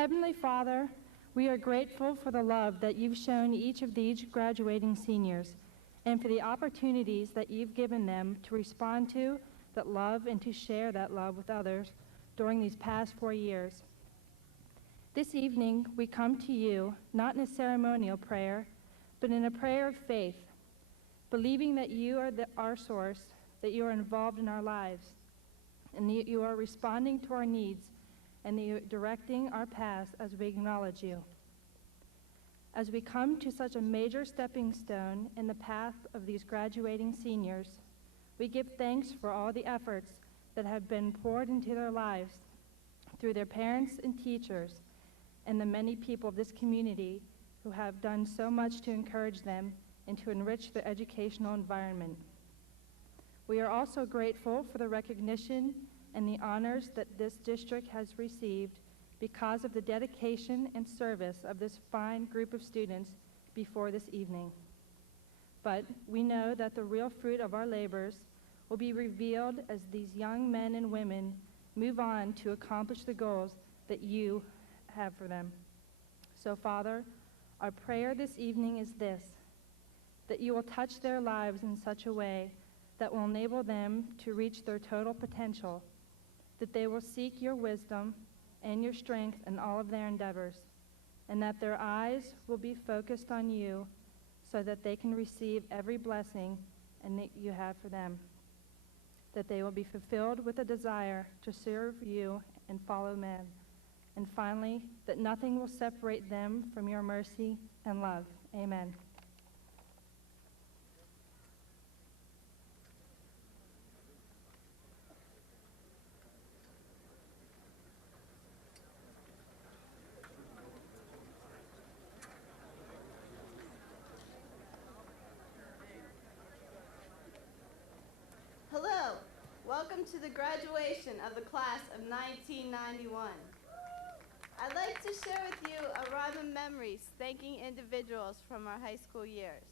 Heavenly Father, we are grateful for the love that you've shown each of these graduating seniors and for the opportunities that you've given them to respond to that love and to share that love with others during these past 4 years. This evening, we come to you not in a ceremonial prayer, but in a prayer of faith, believing that you are our source, that you are involved in our lives, and that you are responding to our needs and that you're directing our paths as we acknowledge you. As we come to such a major stepping stone in the path of these graduating seniors, we give thanks for all the efforts that have been poured into their lives through their parents and teachers and the many people of this community who have done so much to encourage them and to enrich their educational environment. We are also grateful for the recognition and the honors that this district has received because of the dedication and service of this fine group of students before this evening. But we know that the real fruit of our labors will be revealed as these young men and women move on to accomplish the goals that you have for them. So, Father, our prayer this evening is this, that you will touch their lives in such a way that will enable them to reach their total potential, that they will seek your wisdom and your strength in all of their endeavors, and that their eyes will be focused on you so that they can receive every blessing and that you have for them, that they will be fulfilled with a desire to serve you and follow men, and finally, that nothing will separate them from your mercy and love. Amen. Hello, welcome to the graduation of the class of 1991. I'd like to share with you a rhyme of memories thanking individuals from our high school years.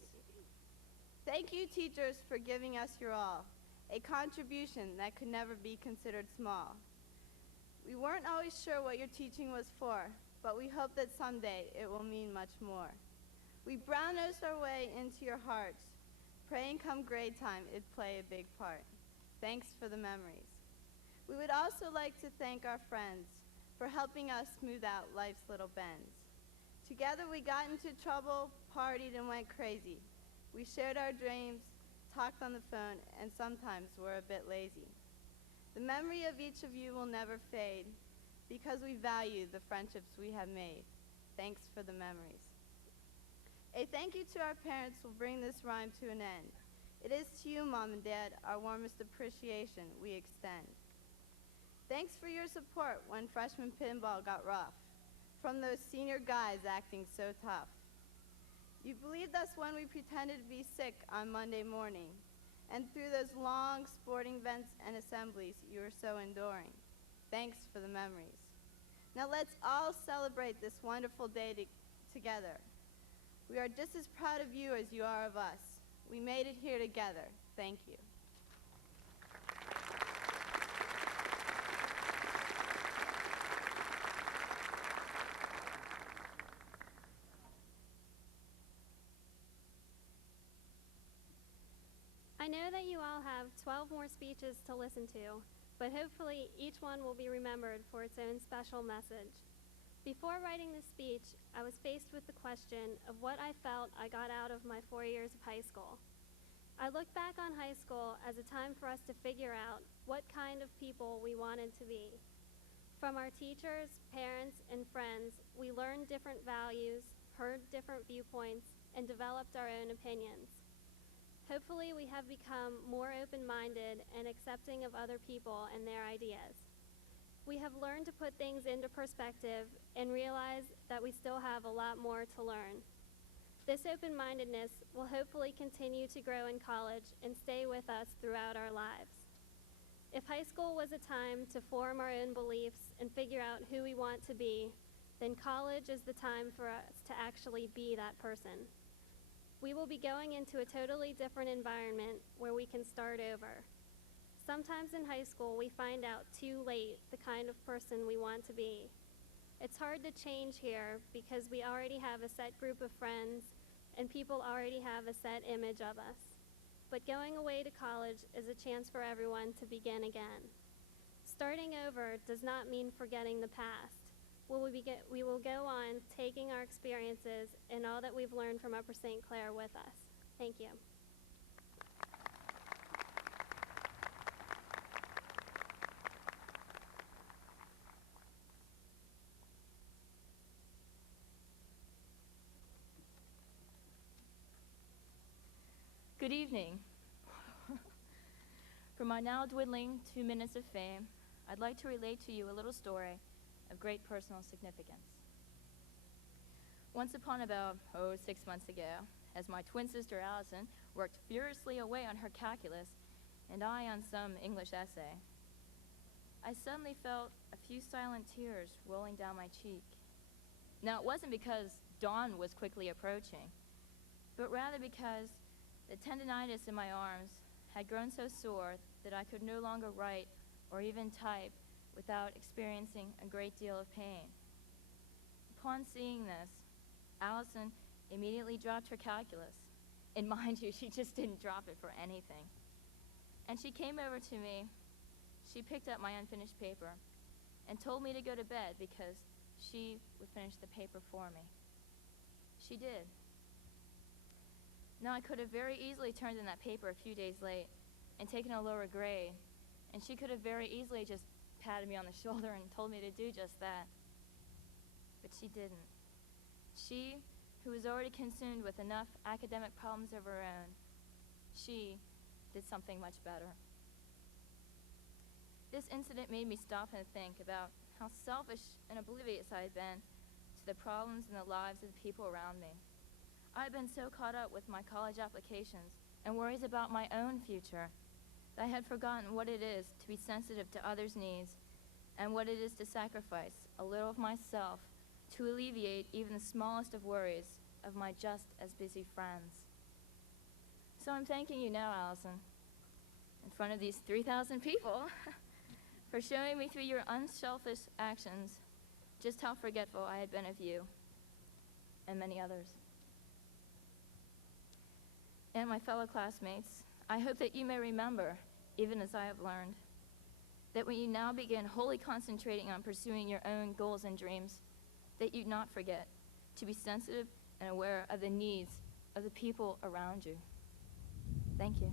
Thank you, teachers, for giving us your all, a contribution that could never be considered small. We weren't always sure what your teaching was for, but we hope that someday it will mean much more. We brown-nosed our way into your hearts, praying come grade time it'd play a big part. Thanks for the memories. We would also like to thank our friends for helping us smooth out life's little bends. Together we got into trouble, partied, and went crazy. We shared our dreams, talked on the phone, and sometimes were a bit lazy. The memory of each of you will never fade because we value the friendships we have made. Thanks for the memories. A thank you to our parents will bring this rhyme to an end. It is to you, Mom and Dad, our warmest appreciation we extend. Thanks for your support when freshman pinball got rough, from those senior guys acting so tough. You believed us when we pretended to be sick on Monday morning, and through those long sporting events and assemblies you were so enduring. Thanks for the memories. Now let's all celebrate this wonderful day together. We are just as proud of you as you are of us. We made it here together. Thank you. I know that you all have 12 more speeches to listen to, but hopefully each one will be remembered for its own special message. Before writing this speech, I was faced with the question of what I felt I got out of my 4 years of high school. I look back on high school as a time for us to figure out what kind of people we wanted to be. From our teachers, parents, and friends, we learned different values, heard different viewpoints, and developed our own opinions. Hopefully, we have become more open-minded and accepting of other people and their ideas. We have learned to put things into perspective and realize that we still have a lot more to learn. This open-mindedness will hopefully continue to grow in college and stay with us throughout our lives. If high school was a time to form our own beliefs and figure out who we want to be, then college is the time for us to actually be that person. We will be going into a totally different environment where we can start over. Sometimes in high school, we find out too late the kind of person we want to be. It's hard to change here because we already have a set group of friends and people already have a set image of us. But going away to college is a chance for everyone to begin again. Starting over does not mean forgetting the past. We will go on taking our experiences and all that we've learned from Upper St. Clair with us. Thank you. Good evening. For my now dwindling 2 minutes of fame, I'd like to relate to you a little story of great personal significance. Once upon about, 6 months ago, as my twin sister Allison worked furiously away on her calculus and I on some English essay, I suddenly felt a few silent tears rolling down my cheek. Now, it wasn't because dawn was quickly approaching, but rather because the tendinitis in my arms had grown so sore that I could no longer write or even type without experiencing a great deal of pain. Upon seeing this, Allison immediately dropped her calculus. And mind you, she just didn't drop it for anything. And she came over to me, she picked up my unfinished paper, and told me to go to bed because she would finish the paper for me. She did. Now, I could have very easily turned in that paper a few days late and taken a lower grade, and she could have very easily just patted me on the shoulder and told me to do just that. But she didn't. She, who was already consumed with enough academic problems of her own, she did something much better. This incident made me stop and think about how selfish and oblivious I had been to the problems and the lives of the people around me. I had been so caught up with my college applications and worries about my own future that I had forgotten what it is to be sensitive to others' needs and what it is to sacrifice a little of myself to alleviate even the smallest of worries of my just as busy friends. So I'm thanking you now, Allison, in front of these 3,000 people, for showing me through your unselfish actions just how forgetful I had been of you and many others. And my fellow classmates, I hope that you may remember, even as I have learned, that when you now begin wholly concentrating on pursuing your own goals and dreams, that you not forget to be sensitive and aware of the needs of the people around you. Thank you.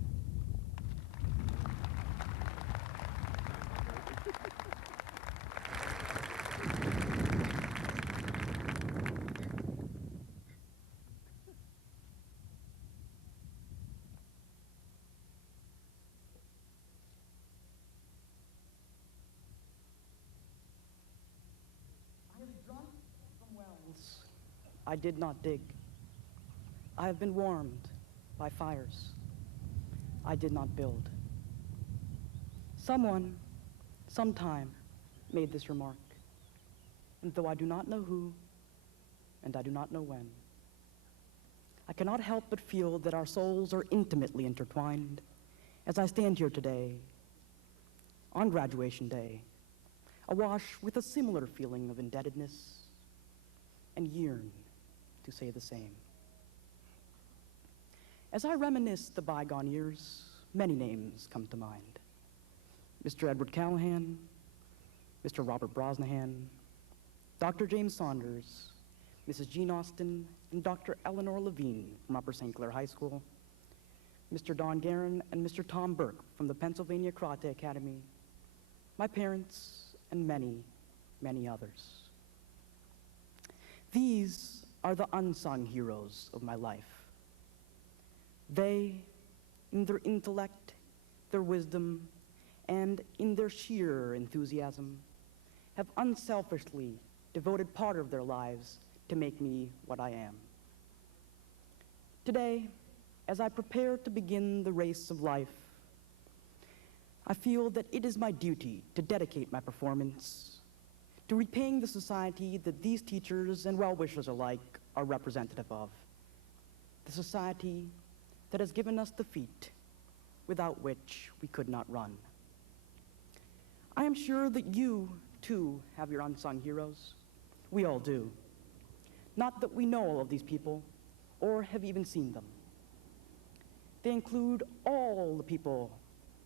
I did not dig. I have been warmed by fires I did not build. Someone, sometime, made this remark, and though I do not know who, and I do not know when, I cannot help but feel that our souls are intimately intertwined as I stand here today, on graduation day, awash with a similar feeling of indebtedness, and yearn to say the same. As I reminisce the bygone years, many names come to mind. Mr. Edward Callahan, Mr. Robert Brosnahan, Dr. James Saunders, Mrs. Jean Austin, and Dr. Eleanor Levine from Upper St. Clair High School, Mr. Don Guerin and Mr. Tom Burke from the Pennsylvania Karate Academy, my parents, and many, many others. These are the unsung heroes of my life. They, in their intellect, their wisdom, and in their sheer enthusiasm, have unselfishly devoted part of their lives to make me what I am. Today, as I prepare to begin the race of life, I feel that it is my duty to dedicate my performance to repaying the society that these teachers and well-wishers alike are representative of. The society that has given us the feet without which we could not run. I am sure that you, too, have your unsung heroes, We all do. Not that we know all of these people or have even seen them. They include all the people,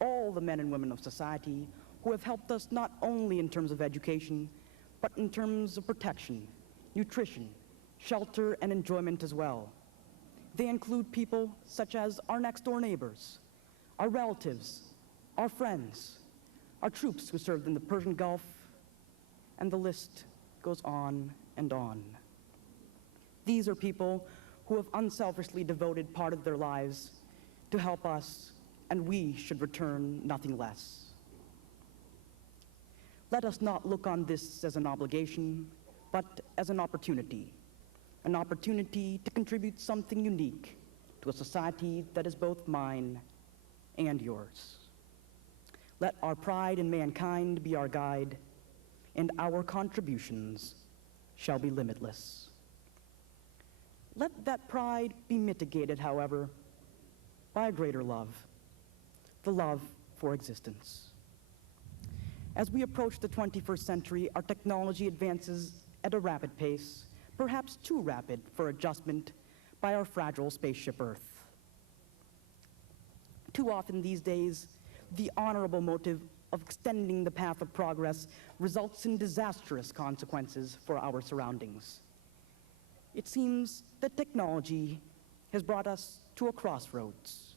all the men and women of society who have helped us not only in terms of education, but in terms of protection, nutrition, shelter, and enjoyment as well. They include people such as our next-door neighbors, our relatives, our friends, our troops who served in the Persian Gulf, and the list goes on and on. These are people who have unselfishly devoted part of their lives to help us, and we should return nothing less. Let us not look on this as an obligation, but as an opportunity to contribute something unique to a society that is both mine and yours. Let our pride in mankind be our guide, and our contributions shall be limitless. Let that pride be mitigated, however, by a greater love, the love for existence. As we approach the 21st century, our technology advances at a rapid pace, perhaps too rapid for adjustment by our fragile spaceship Earth. Too often these days, the honorable motive of extending the path of progress results in disastrous consequences for our surroundings. It seems that technology has brought us to a crossroads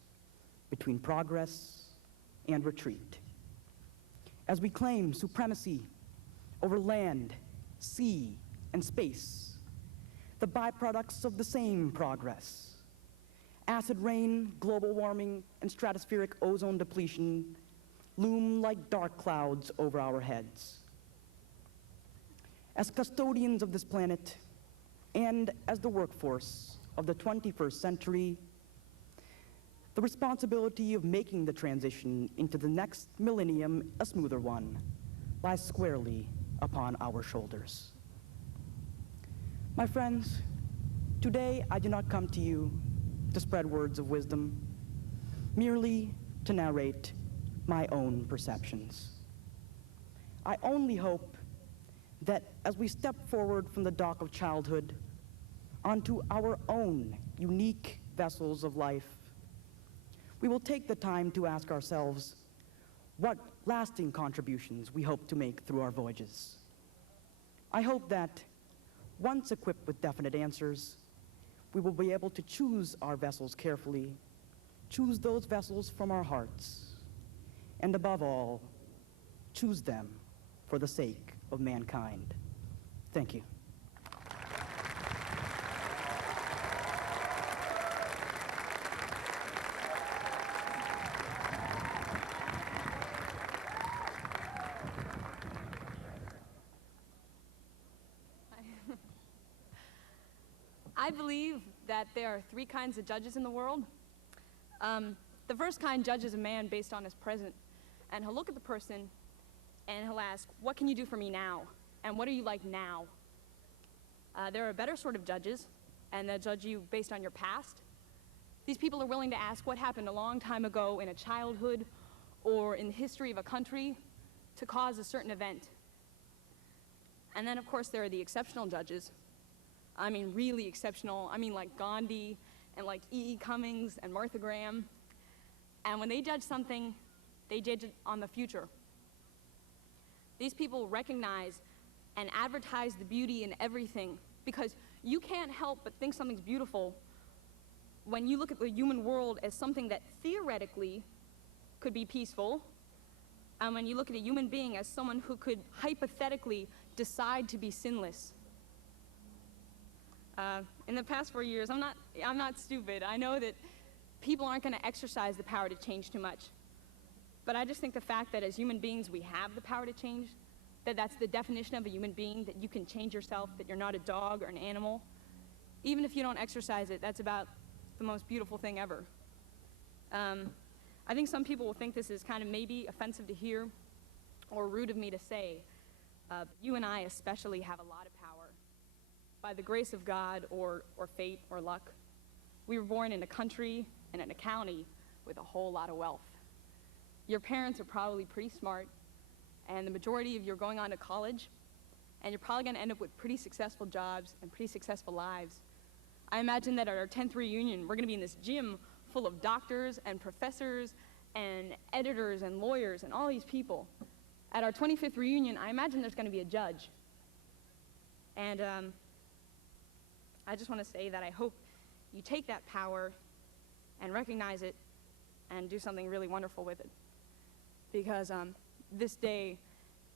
between progress and retreat. As we claim supremacy over land, sea, and space, the byproducts of the same progress, acid rain, global warming, and stratospheric ozone depletion loom like dark clouds over our heads. As custodians of this planet, and as the workforce of the 21st century, the responsibility of making the transition into the next millennium a smoother one lies squarely upon our shoulders. My friends, today I do not come to you to spread words of wisdom, merely to narrate my own perceptions. I only hope that as we step forward from the dock of childhood onto our own unique vessels of life, we will take the time to ask ourselves what lasting contributions we hope to make through our voyages. I hope that, once equipped with definite answers, we will be able to choose our vessels carefully, choose those vessels from our hearts, and above all, choose them for the sake of mankind. Thank you. I believe that there are three kinds of judges in the world. The first kind judges a man based on his present, and he'll look at the person and he'll ask, what can you do for me now? And what are you like now? There are better sort of judges, and they'll judge you based on your past. These people are willing to ask what happened a long time ago in a childhood or in the history of a country to cause a certain event. And then, of course, there are the exceptional judges. I mean, really exceptional. I mean, like Gandhi and like E.E. Cummings and Martha Graham. And when they judge something, they judge it on the future. These people recognize and advertise the beauty in everything, because you can't help but think something's beautiful when you look at the human world as something that theoretically could be peaceful, and when you look at a human being as someone who could hypothetically decide to be sinless. In the past 4 years, I'm not stupid. I know that people aren't going to exercise the power to change too much. But I just think the fact that as human beings we have the power to change, that's the definition of a human being, that you can change yourself, that you're not a dog or an animal. Even if you don't exercise it, that's about the most beautiful thing ever. I think some people will think this is kind of maybe offensive to hear or rude of me to say. You and I especially have a lot of power. By the grace of God or fate or luck, we were born in a country and in a county with a whole lot of wealth. Your parents are probably pretty smart, and the majority of you are going on to college, and you're probably going to end up with pretty successful jobs and pretty successful lives. I imagine that at our 10th reunion, we're going to be in this gym full of doctors and professors and editors and lawyers and all these people. At our 25th reunion, I imagine there's going to be a judge. And I just want to say that I hope you take that power and recognize it and do something really wonderful with it. Because this day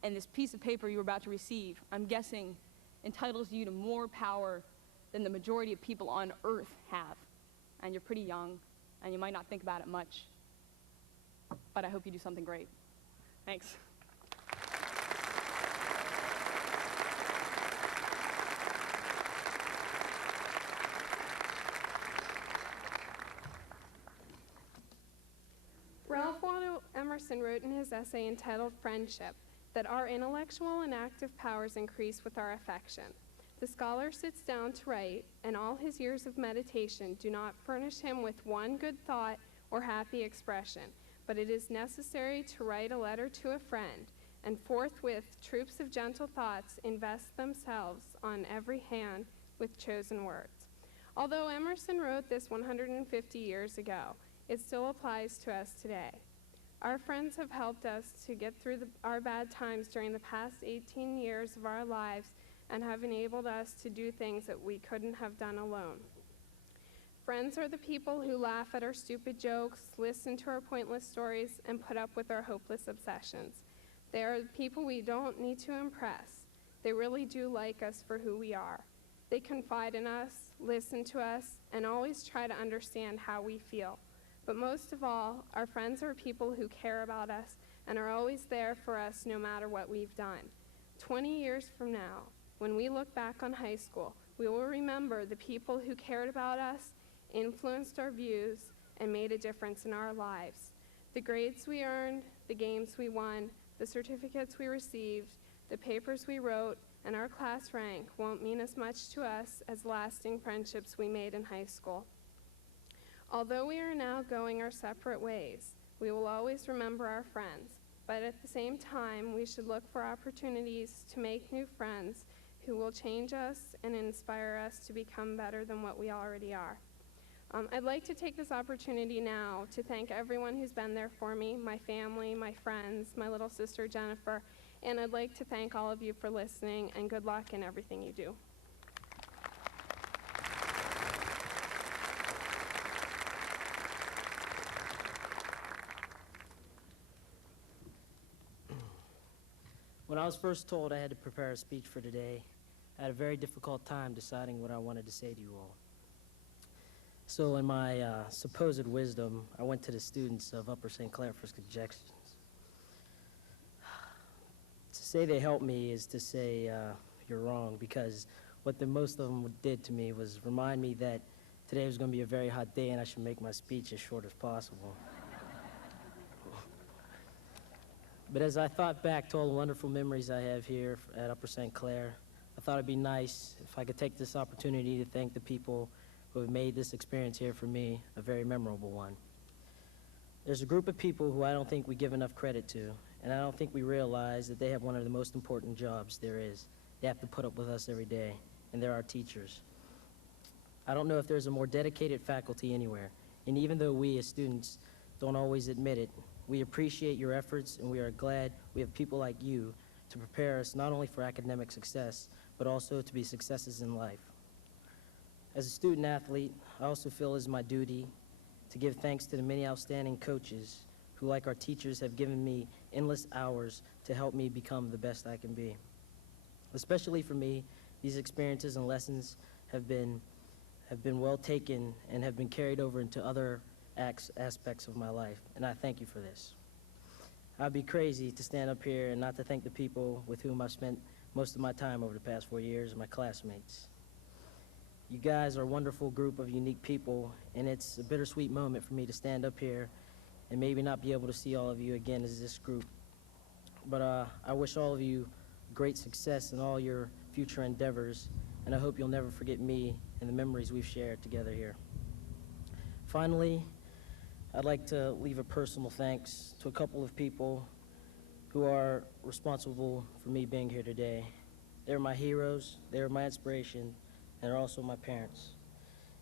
and this piece of paper you're about to receive, I'm guessing, entitles you to more power than the majority of people on Earth have. And you're pretty young, and you might not think about it much. But I hope you do something great. Thanks. Ralph Waldo Emerson wrote in his essay entitled Friendship that our intellectual and active powers increase with our affection. The scholar sits down to write, and all his years of meditation do not furnish him with one good thought or happy expression, but it is necessary to write a letter to a friend, and forthwith troops of gentle thoughts invest themselves on every hand with chosen words. Although Emerson wrote this 150 years ago, it still applies to us today. Our friends have helped us to get through our bad times during the past 18 years of our lives and have enabled us to do things that we couldn't have done alone. Friends are the people who laugh at our stupid jokes, listen to our pointless stories, and put up with our hopeless obsessions. They are the people we don't need to impress. They really do like us for who we are. They confide in us, listen to us, and always try to understand how we feel. But most of all, our friends are people who care about us and are always there for us no matter what we've done. 20 years from now, when we look back on high school, we will remember the people who cared about us, influenced our views, and made a difference in our lives. The grades we earned, the games we won, the certificates we received, the papers we wrote, and our class rank won't mean as much to us as lasting friendships we made in high school. Although we are now going our separate ways, we will always remember our friends, but at the same time, we should look for opportunities to make new friends who will change us and inspire us to become better than what we already are. I'd like to take this opportunity now to thank everyone who's been there for me, my family, my friends, my little sister Jennifer, and I'd like to thank all of you for listening, and good luck in everything you do. When I was first told I had to prepare a speech for today, I had a very difficult time deciding what I wanted to say to you all. So in my supposed wisdom, I went to the students of Upper St. Clair for suggestions. To say they helped me is to say you're wrong, because what the most of them did to me was remind me that today was going to be a very hot day and I should make my speech as short as possible. But as I thought back to all the wonderful memories I have here at Upper St. Clair, I thought it'd be nice if I could take this opportunity to thank the people who have made this experience here for me a very memorable one. There's a group of people who I don't think we give enough credit to, and I don't think we realize that they have one of the most important jobs there is. They have to put up with us every day, and they're our teachers. I don't know if there's a more dedicated faculty anywhere, and even though we as students don't always admit it, we appreciate your efforts, and we are glad we have people like you to prepare us not only for academic success, but also to be successes in life. As a student athlete, I also feel it is my duty to give thanks to the many outstanding coaches who, like our teachers, have given me endless hours to help me become the best I can be. Especially for me, these experiences and lessons have been well taken and have been carried over into other aspects of my life, and I thank you for this. I'd be crazy to stand up here and not to thank the people with whom I've spent most of my time over the past 4 years, my classmates. You guys are a wonderful group of unique people, and it's a bittersweet moment for me to stand up here and maybe not be able to see all of you again as this group. But I wish all of you great success in all your future endeavors, and I hope you'll never forget me and the memories we've shared together here. Finally, I'd like to leave a personal thanks to a couple of people who are responsible for me being here today. They're my heroes, they're my inspiration, and are also my parents.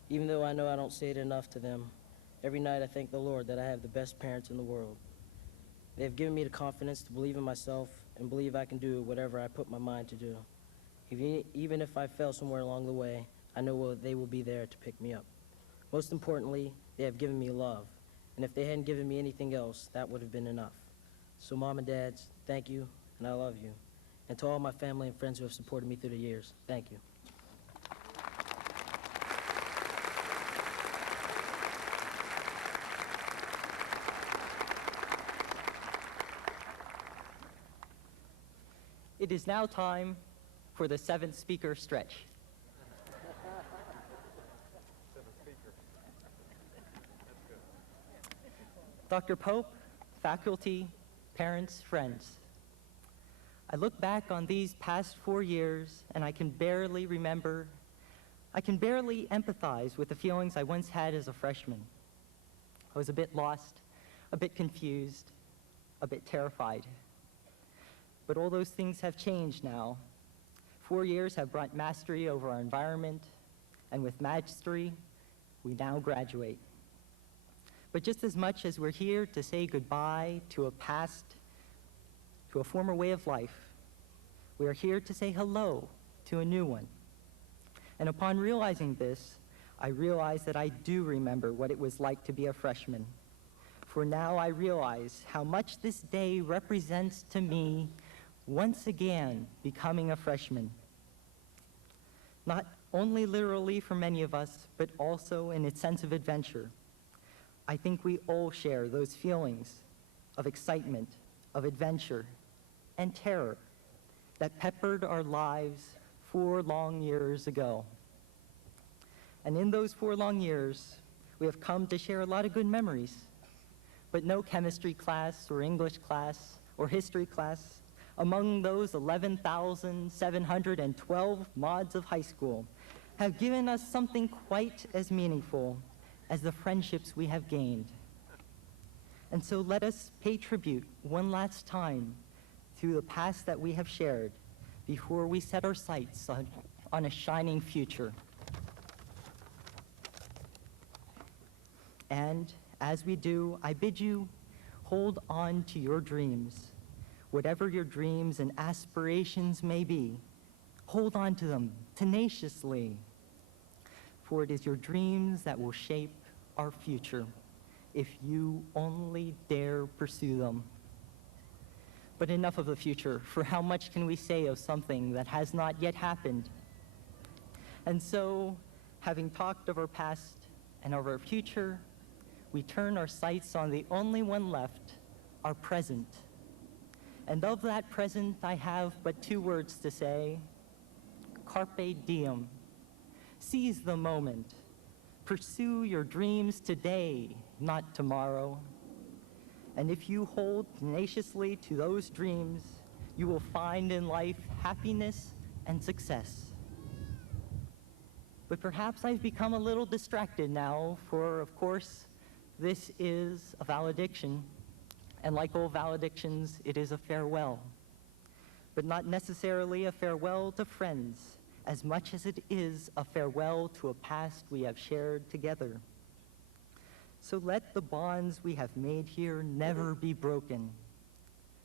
Even though I know I don't say it enough to them, every night I thank the Lord that I have the best parents in the world. They have given me the confidence to believe in myself and believe I can do whatever I put my mind to do. Even if I fail somewhere along the way, I know they will be there to pick me up. Most importantly, they have given me love, and if they hadn't given me anything else, that would have been enough. So Mom and Dads, thank you, and I love you. And to all my family and friends who have supported me through the years, thank you. It is now time for the seventh speaker stretch. Dr. Pope, faculty, parents, friends, I look back on these past 4 years and I can barely empathize with the feelings I once had as a freshman. I was a bit lost, a bit confused, a bit terrified. But all those things have changed now. 4 years have brought mastery over our environment, and with mastery, we now graduate. But just as much as we're here to say goodbye to a past, to a former way of life, we are here to say hello to a new one. And upon realizing this, I realized that I do remember what it was like to be a freshman. For now I realize how much this day represents to me once again becoming a freshman. Not only literally for many of us, but also in its sense of adventure. I think we all share those feelings of excitement, of adventure, and terror that peppered our lives 4 long years ago. And in those 4 long years, we have come to share a lot of good memories, but no chemistry class or English class or history class among those 11,712 mods of high school have given us something quite as meaningful as the friendships we have gained. And so let us pay tribute one last time to the past that we have shared before we set our sights on a shining future. And as we do, I bid you hold on to your dreams. Whatever your dreams and aspirations may be, hold on to them tenaciously, for it is your dreams that will shape our future if you only dare pursue them. But enough of the future, for how much can we say of something that has not yet happened? And so, having talked of our past and of our future, we turn our sights on the only one left, our present. And of that present, I have but 2 words to say: carpe diem. Seize the moment. Pursue your dreams today, not tomorrow. And if you hold tenaciously to those dreams, you will find in life happiness and success. But perhaps I've become a little distracted now, for of course, this is a valediction. And like all valedictions, it is a farewell. But not necessarily a farewell to friends, as much as it is a farewell to a past we have shared together. So let the bonds we have made here never be broken.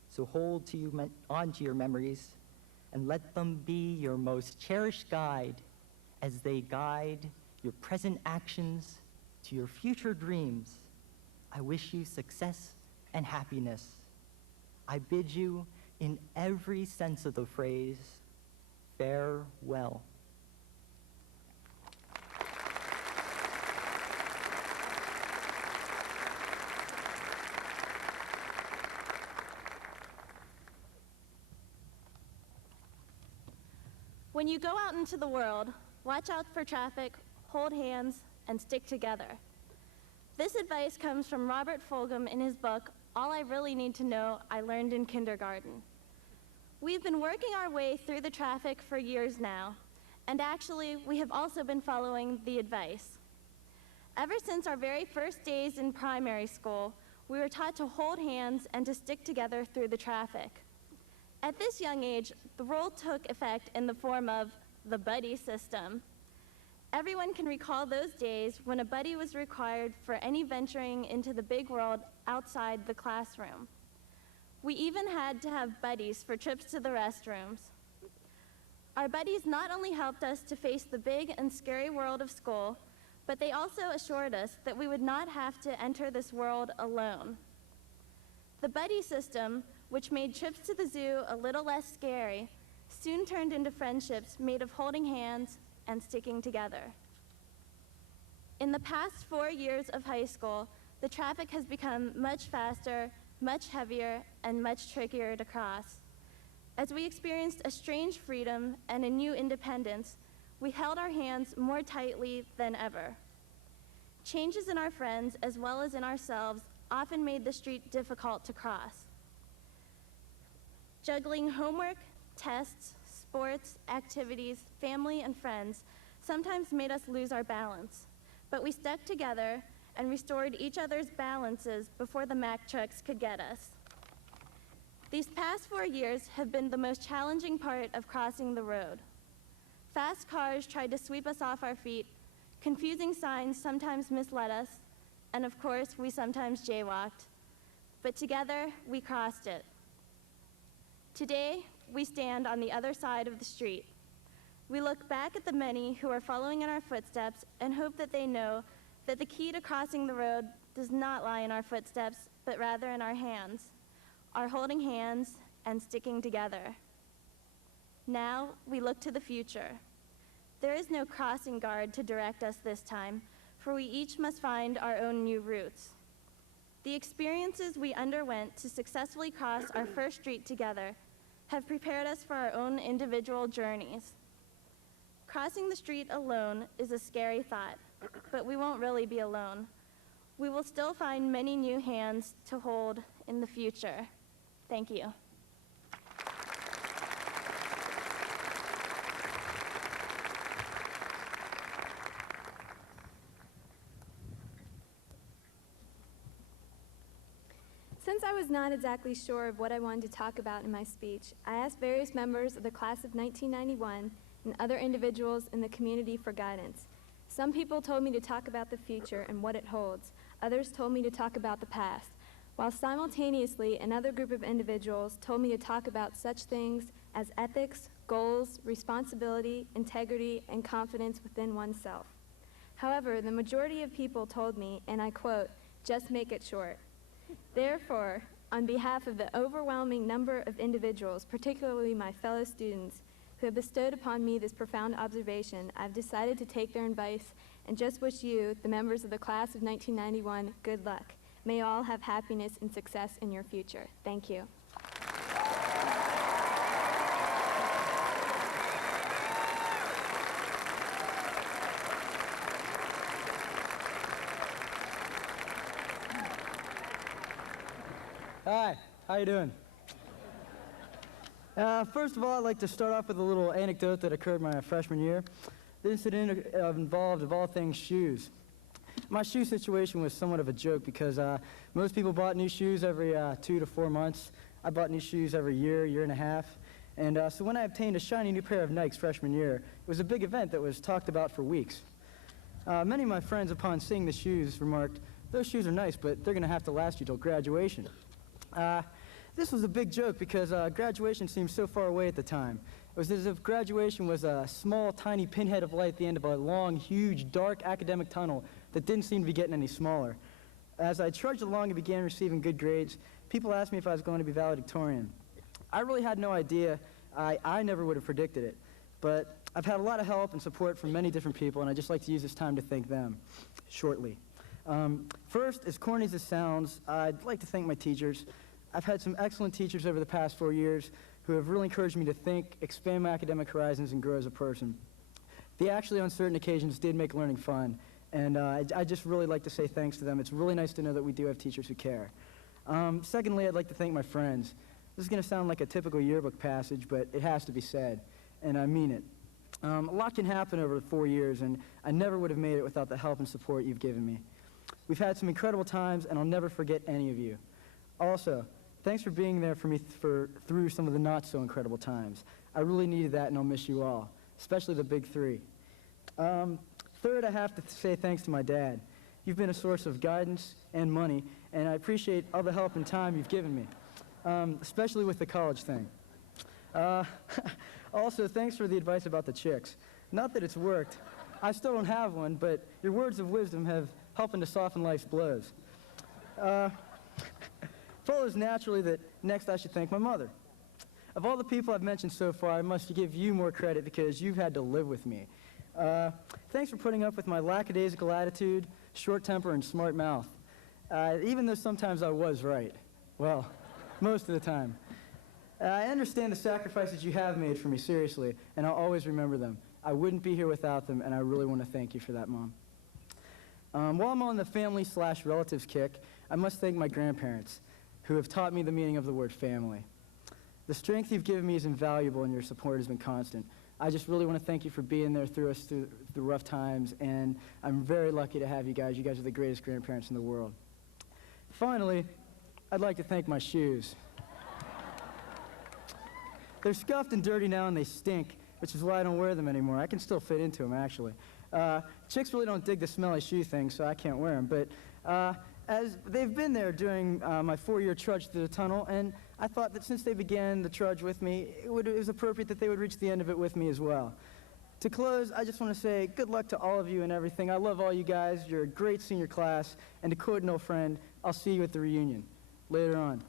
So hold on to your memories, and let them be your most cherished guide as they guide your present actions to your future dreams. I wish you success and happiness. I bid you, in every sense of the phrase, farewell. When you go out into the world, watch out for traffic, hold hands, and stick together. This advice comes from Robert Fulghum in his book, All I Really Need to Know I Learned in Kindergarten. We've been working our way through the traffic for years now, and actually, we have also been following the advice. Ever since our very first days in primary school, we were taught to hold hands and to stick together through the traffic. At this young age, the role took effect in the form of the buddy system. Everyone can recall those days when a buddy was required for any venturing into the big world outside the classroom. We even had to have buddies for trips to the restrooms. Our buddies not only helped us to face the big and scary world of school, but they also assured us that we would not have to enter this world alone. The buddy system, which made trips to the zoo a little less scary, soon turned into friendships made of holding hands and sticking together. In the past 4 years of high school, the traffic has become much faster, much heavier, and much trickier to cross. As we experienced a strange freedom and a new independence, we held our hands more tightly than ever. Changes in our friends as well as in ourselves often made the street difficult to cross. Juggling homework, tests, sports, activities, family, and friends sometimes made us lose our balance, but we stuck together and restored each other's balances before the Mack trucks could get us. These past 4 years have been the most challenging part of crossing the road. Fast cars tried to sweep us off our feet, confusing signs sometimes misled us, and of course, we sometimes jaywalked. But together, we crossed it. Today, we stand on the other side of the street. We look back at the many who are following in our footsteps and hope that they know that the key to crossing the road does not lie in our footsteps, but rather in our hands, our holding hands and sticking together. Now, we look to the future. There is no crossing guard to direct us this time, for we each must find our own new routes. The experiences we underwent to successfully cross our first street together have prepared us for our own individual journeys. Crossing the street alone is a scary thought, but we won't really be alone. We will still find many new hands to hold in the future. Thank you. Since I was not exactly sure of what I wanted to talk about in my speech, I asked various members of the class of 1991 and other individuals in the community for guidance. Some people told me to talk about the future and what it holds. Others told me to talk about the past, while simultaneously another group of individuals told me to talk about such things as ethics, goals, responsibility, integrity, and confidence within oneself. However, the majority of people told me, and I quote, "Just make it short." Therefore, on behalf of the overwhelming number of individuals, particularly my fellow students, who have bestowed upon me this profound observation, I've decided to take their advice and just wish you, the members of the class of 1991, good luck. May you all have happiness and success in your future. Thank you. Hi, how you doing? First of all, I'd like to start off with a little anecdote that occurred my freshman year. The incident involved, of all things, shoes. My shoe situation was somewhat of a joke because most people bought new shoes every 2 to 4 months. I bought new shoes every year, year and a half. And so when I obtained a shiny new pair of Nikes freshman year, it was a big event that was talked about for weeks. Many of my friends, upon seeing the shoes, remarked, "Those shoes are nice, but they're going to have to last you till graduation." This was a big joke because graduation seemed so far away at the time. It was as if graduation was a small, tiny pinhead of light at the end of a long, huge, dark academic tunnel that didn't seem to be getting any smaller. As I trudged along and began receiving good grades, people asked me if I was going to be valedictorian. I really had no idea. I never would have predicted it. But I've had a lot of help and support from many different people, and I'd just like to use this time to thank them shortly. First, as corny as it sounds, I'd like to thank my teachers. I've had some excellent teachers over the past 4 years who have really encouraged me to think, expand my academic horizons, and grow as a person. They actually, on certain occasions, did make learning fun, and I just really like to say thanks to them. It's really nice to know that we do have teachers who care. Secondly, I'd like to thank my friends. This is going to sound like a typical yearbook passage, but it has to be said, and I mean it. A lot can happen over 4 years, and I never would have made it without the help and support you've given me. We've had some incredible times, and I'll never forget any of you. Also, thanks for being there for me through some of the not-so-incredible times. I really needed that, and I'll miss you all, especially the big three. Third, I have to say thanks to my dad. You've been a source of guidance and money, and I appreciate all the help and time you've given me, especially with the college thing. Also, thanks for the advice about the chicks. Not that it's worked. I still don't have one, but your words of wisdom have helping to soften life's blows. Follows naturally that next I should thank my mother. Of all the people I've mentioned so far, I must give you more credit because you've had to live with me. Thanks for putting up with my lackadaisical attitude, short temper, and smart mouth. Even though sometimes I was right. Well, most of the time. I understand the sacrifices you have made for me, seriously, and I'll always remember them. I wouldn't be here without them, and I really want to thank you for that, Mom. While I'm on the family/relatives kick, I must thank my grandparents, who have taught me the meaning of the word family. The strength you've given me is invaluable, and your support has been constant. I just really want to thank you for being there through the rough times, and I'm very lucky to have you guys. You guys are the greatest grandparents in the world. Finally, I'd like to thank my shoes. They're scuffed and dirty now, and they stink, which is why I don't wear them anymore. I can still fit into them, actually. Chicks really don't dig the smelly shoe thing, so I can't wear them. But as they've been there during my 4-year trudge through the tunnel, and I thought that since they began the trudge with me, it was appropriate that they would reach the end of it with me as well. To close, I just want to say good luck to all of you and everything. I love all you guys. You're a great senior class. And to quote an old friend, I'll see you at the reunion. Later on.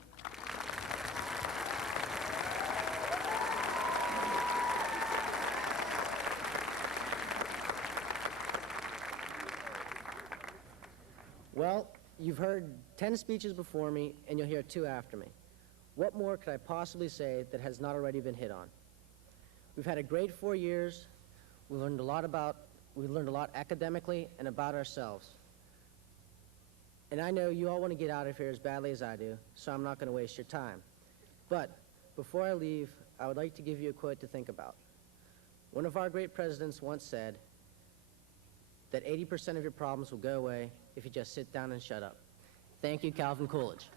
Well, you've heard 10 speeches before me, and you'll hear 2 after me. What more could I possibly say that has not already been hit on? We've had a great 4 years. We learned a lot academically and about ourselves. And I know you all want to get out of here as badly as I do, so I'm not going to waste your time. But before I leave, I would like to give you a quote to think about. One of our great presidents once said that 80% of your problems will go away if you just sit down and shut up. Thank you, Calvin Coolidge.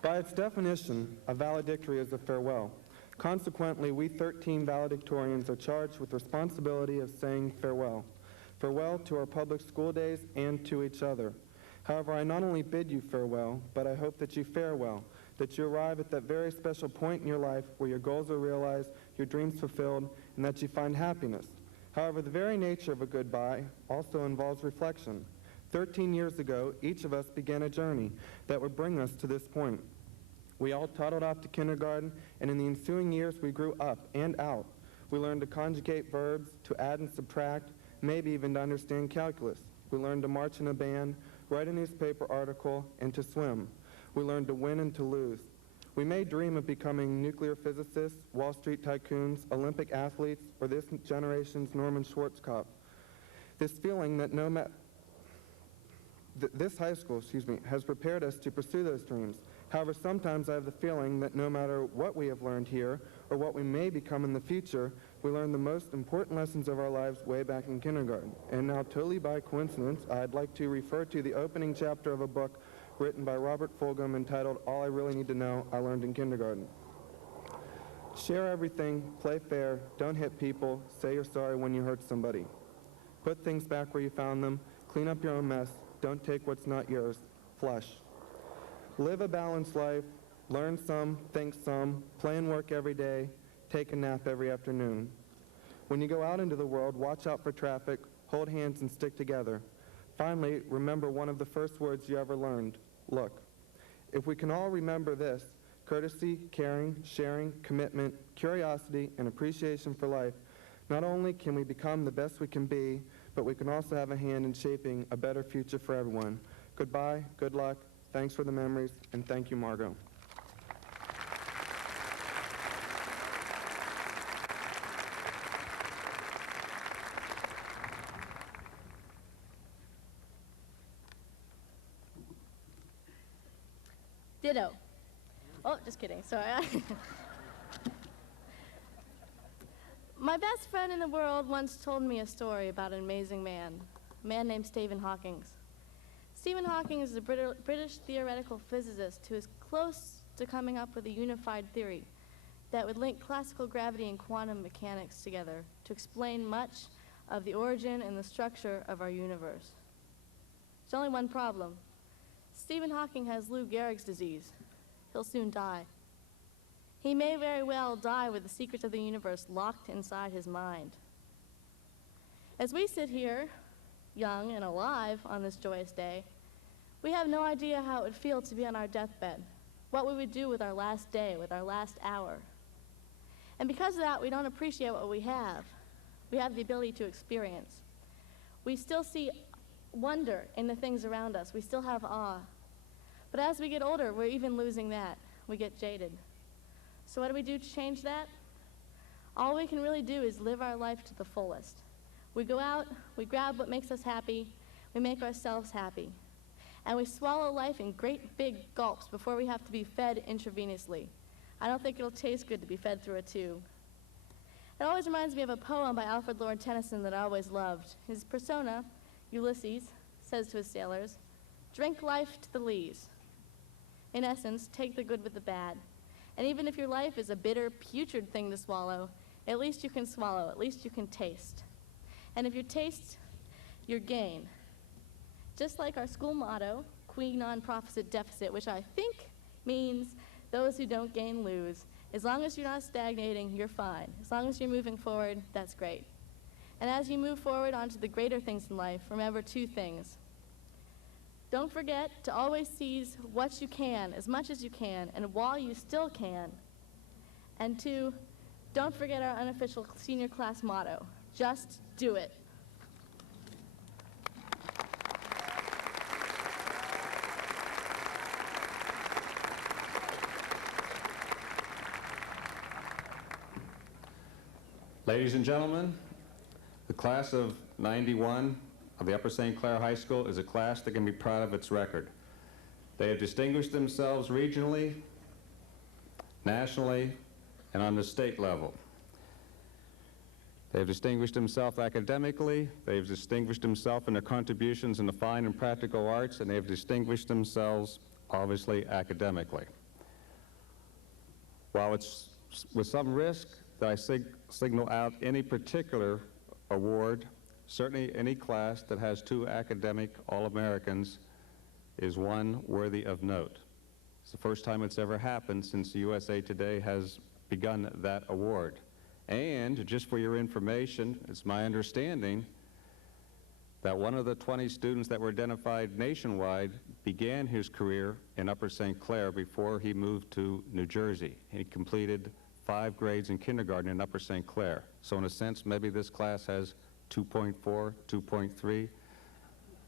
By its definition, a valedictory is a farewell. Consequently, we 13 valedictorians are charged with responsibility of saying farewell. Farewell to our public school days and to each other. However, I not only bid you farewell, but I hope that you fare well, that you arrive at that very special point in your life where your goals are realized, your dreams fulfilled, and that you find happiness. However, the very nature of a goodbye also involves reflection. 13 years ago, each of us began a journey that would bring us to this point. We all toddled off to kindergarten, and in the ensuing years, we grew up and out. We learned to conjugate verbs, to add and subtract, maybe even to understand calculus. We learned to march in a band, write a newspaper article, and to swim. We learned to win and to lose. We may dream of becoming nuclear physicists, Wall Street tycoons, Olympic athletes, or this generation's Norman Schwarzkopf. This feeling that this high school, has prepared us to pursue those dreams. However, sometimes I have the feeling that no matter what we have learned here, or what we may become in the future, we learn the most important lessons of our lives way back in kindergarten. And now, totally by coincidence, I'd like to refer to the opening chapter of a book written by Robert Fulghum entitled All I Really Need to Know I Learned in Kindergarten. Share everything, play fair, don't hit people, say you're sorry when you hurt somebody. Put things back where you found them, clean up your own mess, don't take what's not yours, flush. Live a balanced life, learn some, think some, play and work every day, take a nap every afternoon. When you go out into the world, watch out for traffic, hold hands and stick together. Finally, remember one of the first words you ever learned, look. If we can all remember this, courtesy, caring, sharing, commitment, curiosity, and appreciation for life, not only can we become the best we can be, but we can also have a hand in shaping a better future for everyone. Goodbye, good luck, thanks for the memories, and thank you, Margot. Ditto. Oh, just kidding, sorry. My best friend in the world once told me a story about an amazing man, a man named Stephen Hawking. Stephen Hawking is a British theoretical physicist who is close to coming up with a unified theory that would link classical gravity and quantum mechanics together to explain much of the origin and the structure of our universe. There's only one problem. Stephen Hawking has Lou Gehrig's disease. He'll soon die. He may very well die with the secrets of the universe locked inside his mind. As we sit here, young and alive on this joyous day, we have no idea how it would feel to be on our deathbed, what we would do with our last day, with our last hour. And because of that, we don't appreciate what we have. We have the ability to experience. We still see wonder in the things around us. We still have awe. But as we get older, we're even losing that. We get jaded. So what do we do to change that? All we can really do is live our life to the fullest. We go out, we grab what makes us happy, we make ourselves happy. And we swallow life in great big gulps before we have to be fed intravenously. I don't think it'll taste good to be fed through a tube. It always reminds me of a poem by Alfred Lord Tennyson that I always loved. His persona, Ulysses, says to his sailors, "Drink life to the lees." In essence, take the good with the bad. And even if your life is a bitter, putrid thing to swallow, at least you can swallow, at least you can taste. And if you taste, you're gain. Just like our school motto, qui non proficit deficit, which I think means those who don't gain lose. As long as you're not stagnating, you're fine. As long as you're moving forward, that's great. And as you move forward onto the greater things in life, remember two things. Don't forget to always seize what you can, as much as you can, and while you still can. And two, don't forget our unofficial senior class motto, just do it. Ladies and gentlemen, the class of '91 of the Upper St. Clair High School is a class that can be proud of its record. They have distinguished themselves regionally, nationally, and on the state level. They have distinguished themselves academically, they have distinguished themselves in their contributions in the fine and practical arts, and they have distinguished themselves, obviously, academically. While it's with some risk that I signal out any particular award, certainly any class that has two academic All-Americans is one worthy of note. It's the first time it's ever happened since USA Today has begun that award. And just for your information, it's my understanding that one of the 20 students that were identified nationwide began his career in Upper St. Clair before he moved to New Jersey. He completed 5 grades in kindergarten in Upper St. Clair. So in a sense, maybe this class has 2.4, 2.3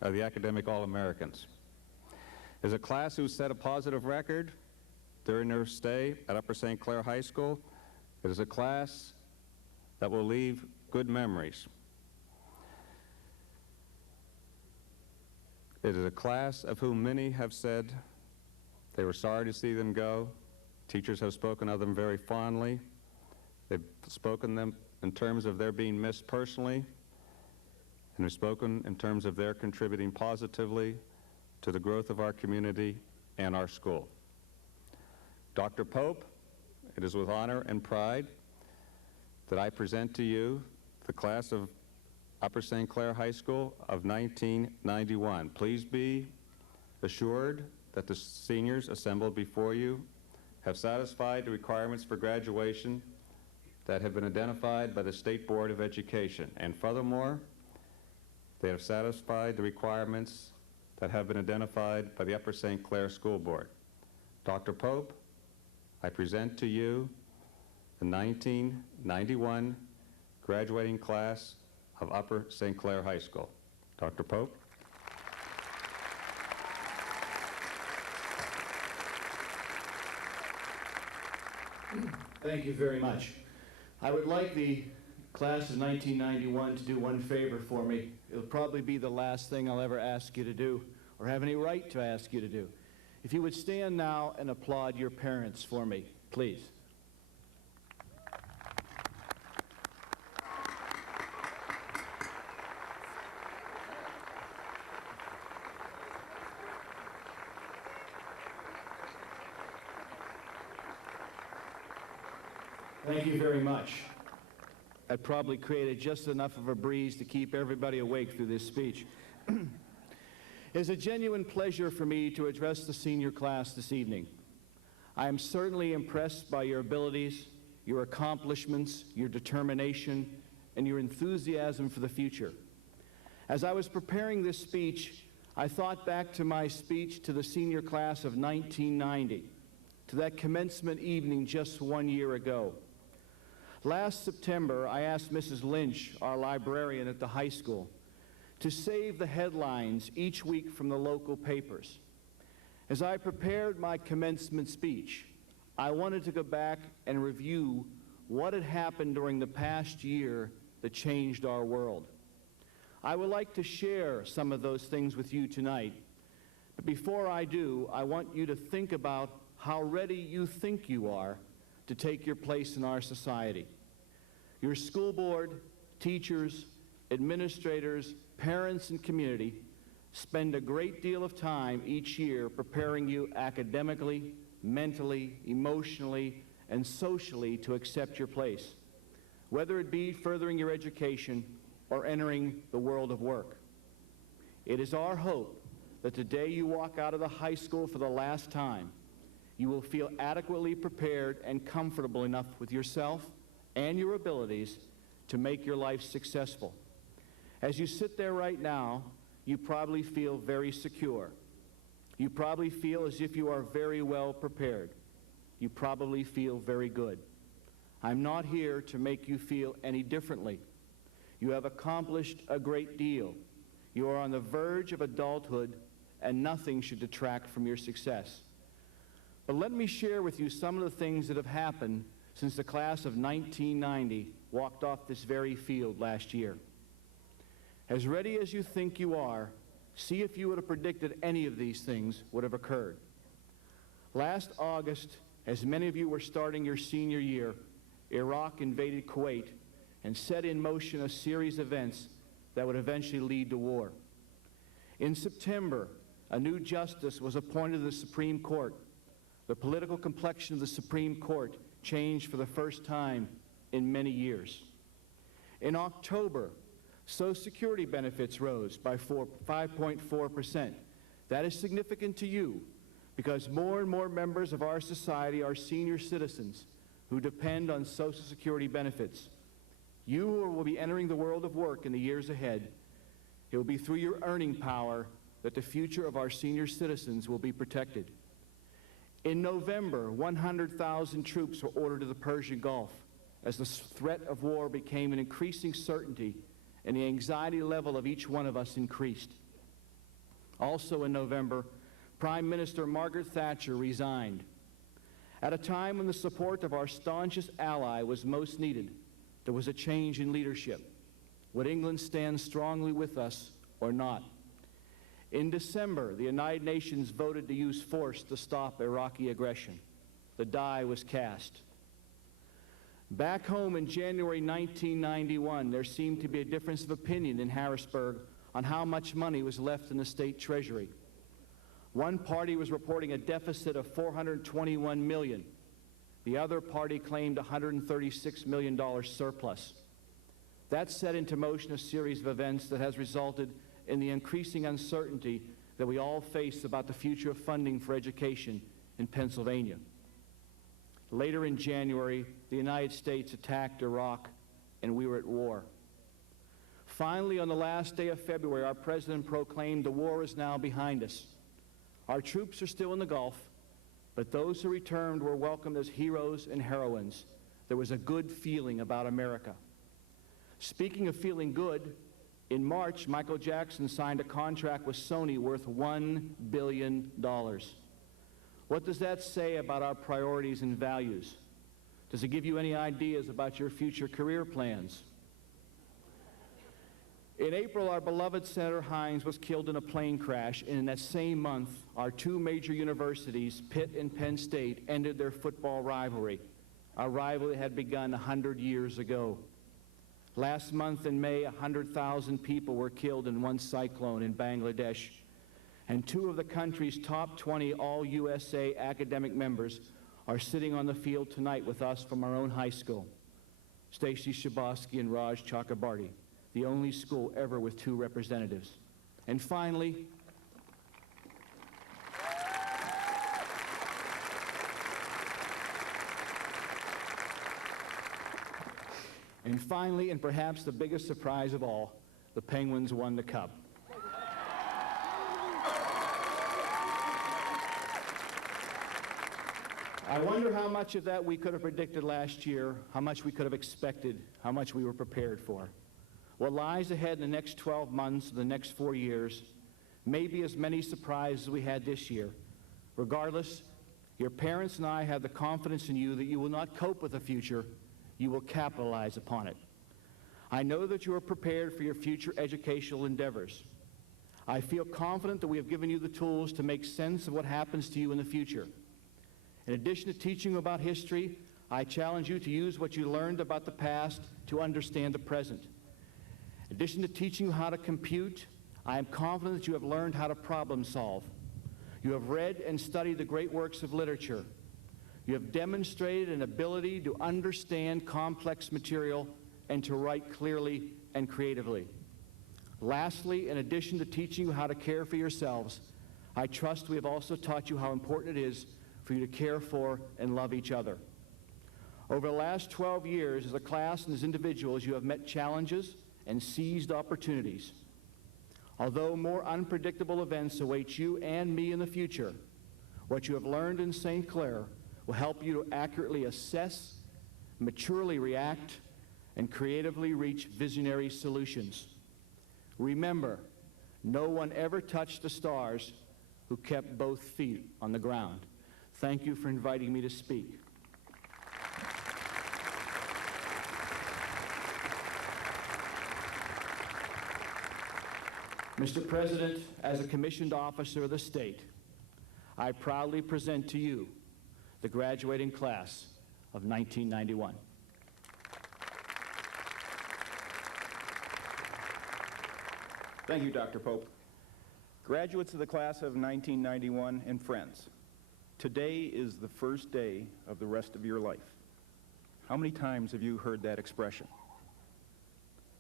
of the academic All-Americans. As a class who set a positive record during their stay at Upper St. Clair High School, it is a class that will leave good memories. It is a class of whom many have said they were sorry to see them go. Teachers have spoken of them very fondly. They've spoken them in terms of their being missed personally, and have spoken in terms of their contributing positively to the growth of our community and our school. Dr. Pope, it is with honor and pride that I present to you the class of Upper St. Clair High School of 1991. Please be assured that the seniors assembled before you have satisfied the requirements for graduation that have been identified by the State Board of Education. And furthermore, they have satisfied the requirements that have been identified by the Upper St. Clair School Board. Dr. Pope, I present to you the 1991 graduating class of Upper St. Clair High School. Dr. Pope. Thank you very much. I would like the class of 1991 to do one favor for me. It'll probably be the last thing I'll ever ask you to do or have any right to ask you to do. If you would stand now and applaud your parents for me, please. Thank you very much. That probably created just enough of a breeze to keep everybody awake through this speech. It is a genuine pleasure for me to address the senior class this evening. I am certainly impressed by your abilities, your accomplishments, your determination, and your enthusiasm for the future. As I was preparing this speech, I thought back to my speech to the senior class of 1990, to that commencement evening just 1 year ago. Last September, I asked Mrs. Lynch, our librarian at the high school, to save the headlines each week from the local papers. As I prepared my commencement speech, I wanted to go back and review what had happened during the past year that changed our world. I would like to share some of those things with you tonight, but before I do, I want you to think about how ready you think you are to take your place in our society. Your school board, teachers, administrators, parents, and community spend a great deal of time each year preparing you academically, mentally, emotionally, and socially to accept your place, whether it be furthering your education or entering the world of work. It is our hope that the day you walk out of the high school for the last time, you will feel adequately prepared and comfortable enough with yourself and your abilities to make your life successful. As you sit there right now, you probably feel very secure. You probably feel as if you are very well prepared. You probably feel very good. I'm not here to make you feel any differently. You have accomplished a great deal. You are on the verge of adulthood, and nothing should detract from your success. But let me share with you some of the things that have happened since the class of 1990 walked off this very field last year. As ready as you think you are, see if you would have predicted any of these things would have occurred. Last August, as many of you were starting your senior year, Iraq invaded Kuwait and set in motion a series of events that would eventually lead to war. In September, a new justice was appointed to the Supreme Court. The political complexion of the Supreme Court changed for the first time in many years. In October, Social Security benefits rose by 5.4%. That is significant to you because more and more members of our society are senior citizens who depend on Social Security benefits. You will be entering the world of work in the years ahead. It will be through your earning power that the future of our senior citizens will be protected. In November, 100,000 troops were ordered to the Persian Gulf as the threat of war became an increasing certainty and the anxiety level of each one of us increased. Also in November, Prime Minister Margaret Thatcher resigned. At a time when the support of our staunchest ally was most needed, there was a change in leadership. Would England stand strongly with us or not? In December, the United Nations voted to use force to stop Iraqi aggression. The die was cast. Back home in January 1991, there seemed to be a difference of opinion in Harrisburg on how much money was left in the state treasury. One party was reporting a deficit of $421 million. The other party claimed $136 million surplus. That set into motion a series of events that has resulted in the increasing uncertainty that we all face about the future of funding for education in Pennsylvania. Later in January, the United States attacked Iraq, and we were at war. Finally, on the last day of February, our president proclaimed the war is now behind us. Our troops are still in the Gulf, but those who returned were welcomed as heroes and heroines. There was a good feeling about America. Speaking of feeling good, in March, Michael Jackson signed a contract with Sony worth $1 billion. What does that say about our priorities and values? Does it give you any ideas about your future career plans? In April, our beloved Senator Hines was killed in a plane crash, and in that same month, our two major universities, Pitt and Penn State, ended their football rivalry, a rivalry that had begun 100 years ago. Last month in May, 100,000 people were killed in one cyclone in Bangladesh, and two of the country's top 20 all-USA academic members are sitting on the field tonight with us from our own high school, Stacy Shabosky and Raj Chakrabarty, the only school ever with two representatives. And finally, and perhaps the biggest surprise of all, the Penguins won the Cup. I wonder how much of that we could have predicted last year, how much we could have expected, how much we were prepared for. What lies ahead in the next 12 months, the next 4 years, may be as many surprises as we had this year. Regardless, your parents and I have the confidence in you that you will not cope with the future, you will capitalize upon it. I know that you are prepared for your future educational endeavors. I feel confident that we have given you the tools to make sense of what happens to you in the future. In addition to teaching you about history, I challenge you to use what you learned about the past to understand the present. In addition to teaching you how to compute, I am confident that you have learned how to problem solve. You have read and studied the great works of literature. You have demonstrated an ability to understand complex material and to write clearly and creatively. Lastly, in addition to teaching you how to care for yourselves, I trust we have also taught you how important it is for you to care for and love each other. Over the last 12 years, as a class and as individuals, you have met challenges and seized opportunities. Although more unpredictable events await you and me in the future, what you have learned in St. Clair will help you to accurately assess, maturely react, and creatively reach visionary solutions. Remember, no one ever touched the stars who kept both feet on the ground. Thank you for inviting me to speak. Mr. President, as a commissioned officer of the state, I proudly present to you the graduating class of 1991. Thank you, Dr. Pope. Graduates of the class of 1991 and friends, today is the first day of the rest of your life. How many times have you heard that expression?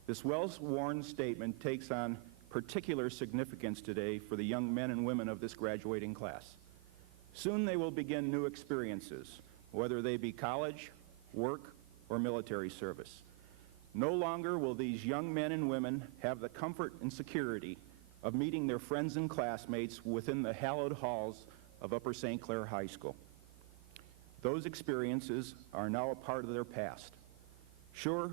This well-worn statement takes on particular significance today for the young men and women of this graduating class. Soon they will begin new experiences, whether they be college, work, or military service. No longer will these young men and women have the comfort and security of meeting their friends and classmates within the hallowed halls of Upper St. Clair High School. Those experiences are now a part of their past. Sure,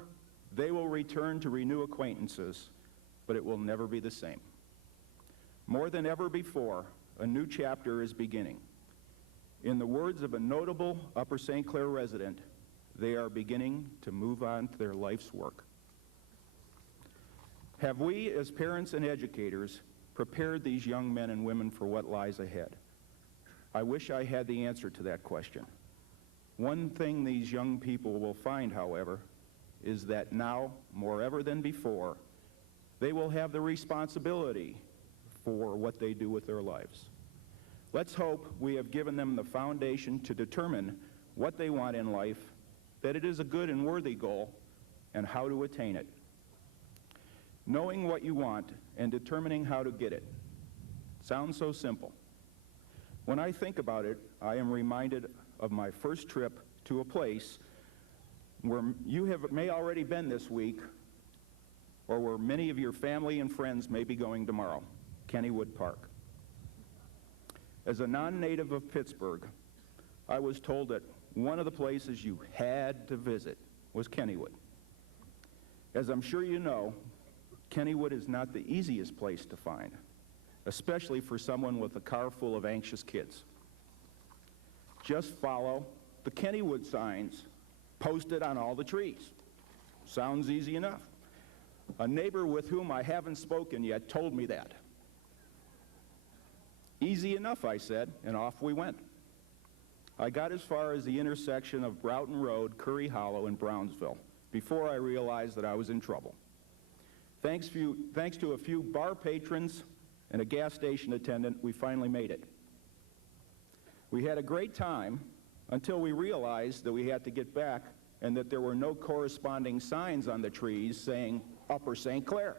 they will return to renew acquaintances, but it will never be the same. More than ever before, a new chapter is beginning. In the words of a notable Upper St. Clair resident, they are beginning to move on to their life's work. Have we, as parents and educators, prepared these young men and women for what lies ahead? I wish I had the answer to that question. One thing these young people will find, however, is that now, more ever than before, they will have the responsibility for what they do with their lives. Let's hope we have given them the foundation to determine what they want in life, that it is a good and worthy goal, and how to attain it. Knowing what you want and determining how to get it sounds so simple. When I think about it, I am reminded of my first trip to a place where you may already been this week, or where many of your family and friends may be going tomorrow, Kennywood Park. As a non-native of Pittsburgh, I was told that one of the places you had to visit was Kennywood. As I'm sure you know, Kennywood is not the easiest place to find, especially for someone with a car full of anxious kids. Just follow the Kennywood signs posted on all the trees. Sounds easy enough. A neighbor with whom I haven't spoken yet told me that. Easy enough, I said, and off we went. I got as far as the intersection of Broughton Road, Curry Hollow, and Brownsville before I realized that I was in trouble. Thanks to a few bar patrons and a gas station attendant, we finally made it. We had a great time until we realized that we had to get back and that there were no corresponding signs on the trees saying Upper St. Clair.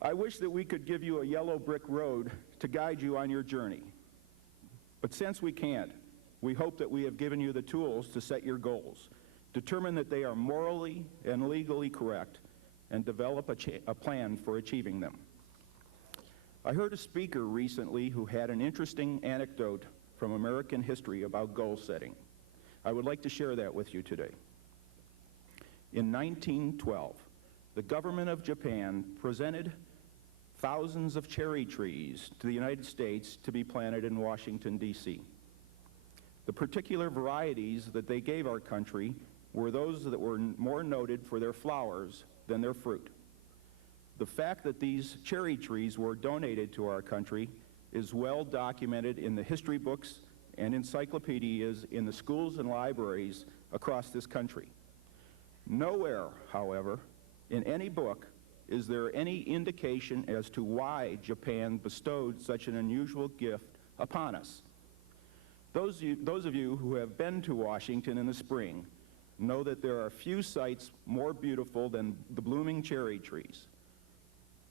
I wish that we could give you a yellow brick road to guide you on your journey. But since we can't, we hope that we have given you the tools to set your goals, determine that they are morally and legally correct, and develop a plan for achieving them. I heard a speaker recently who had an interesting anecdote from American history about goal setting. I would like to share that with you today. In 1912, the government of Japan presented thousands of cherry trees to the United States to be planted in Washington, D.C. The particular varieties that they gave our country were those that were more noted for their flowers than their fruit. The fact that these cherry trees were donated to our country is well documented in the history books and encyclopedias in the schools and libraries across this country. Nowhere, however, in any book is there any indication as to why Japan bestowed such an unusual gift upon us. Those of you who have been to Washington in the spring know that there are few sights more beautiful than the blooming cherry trees.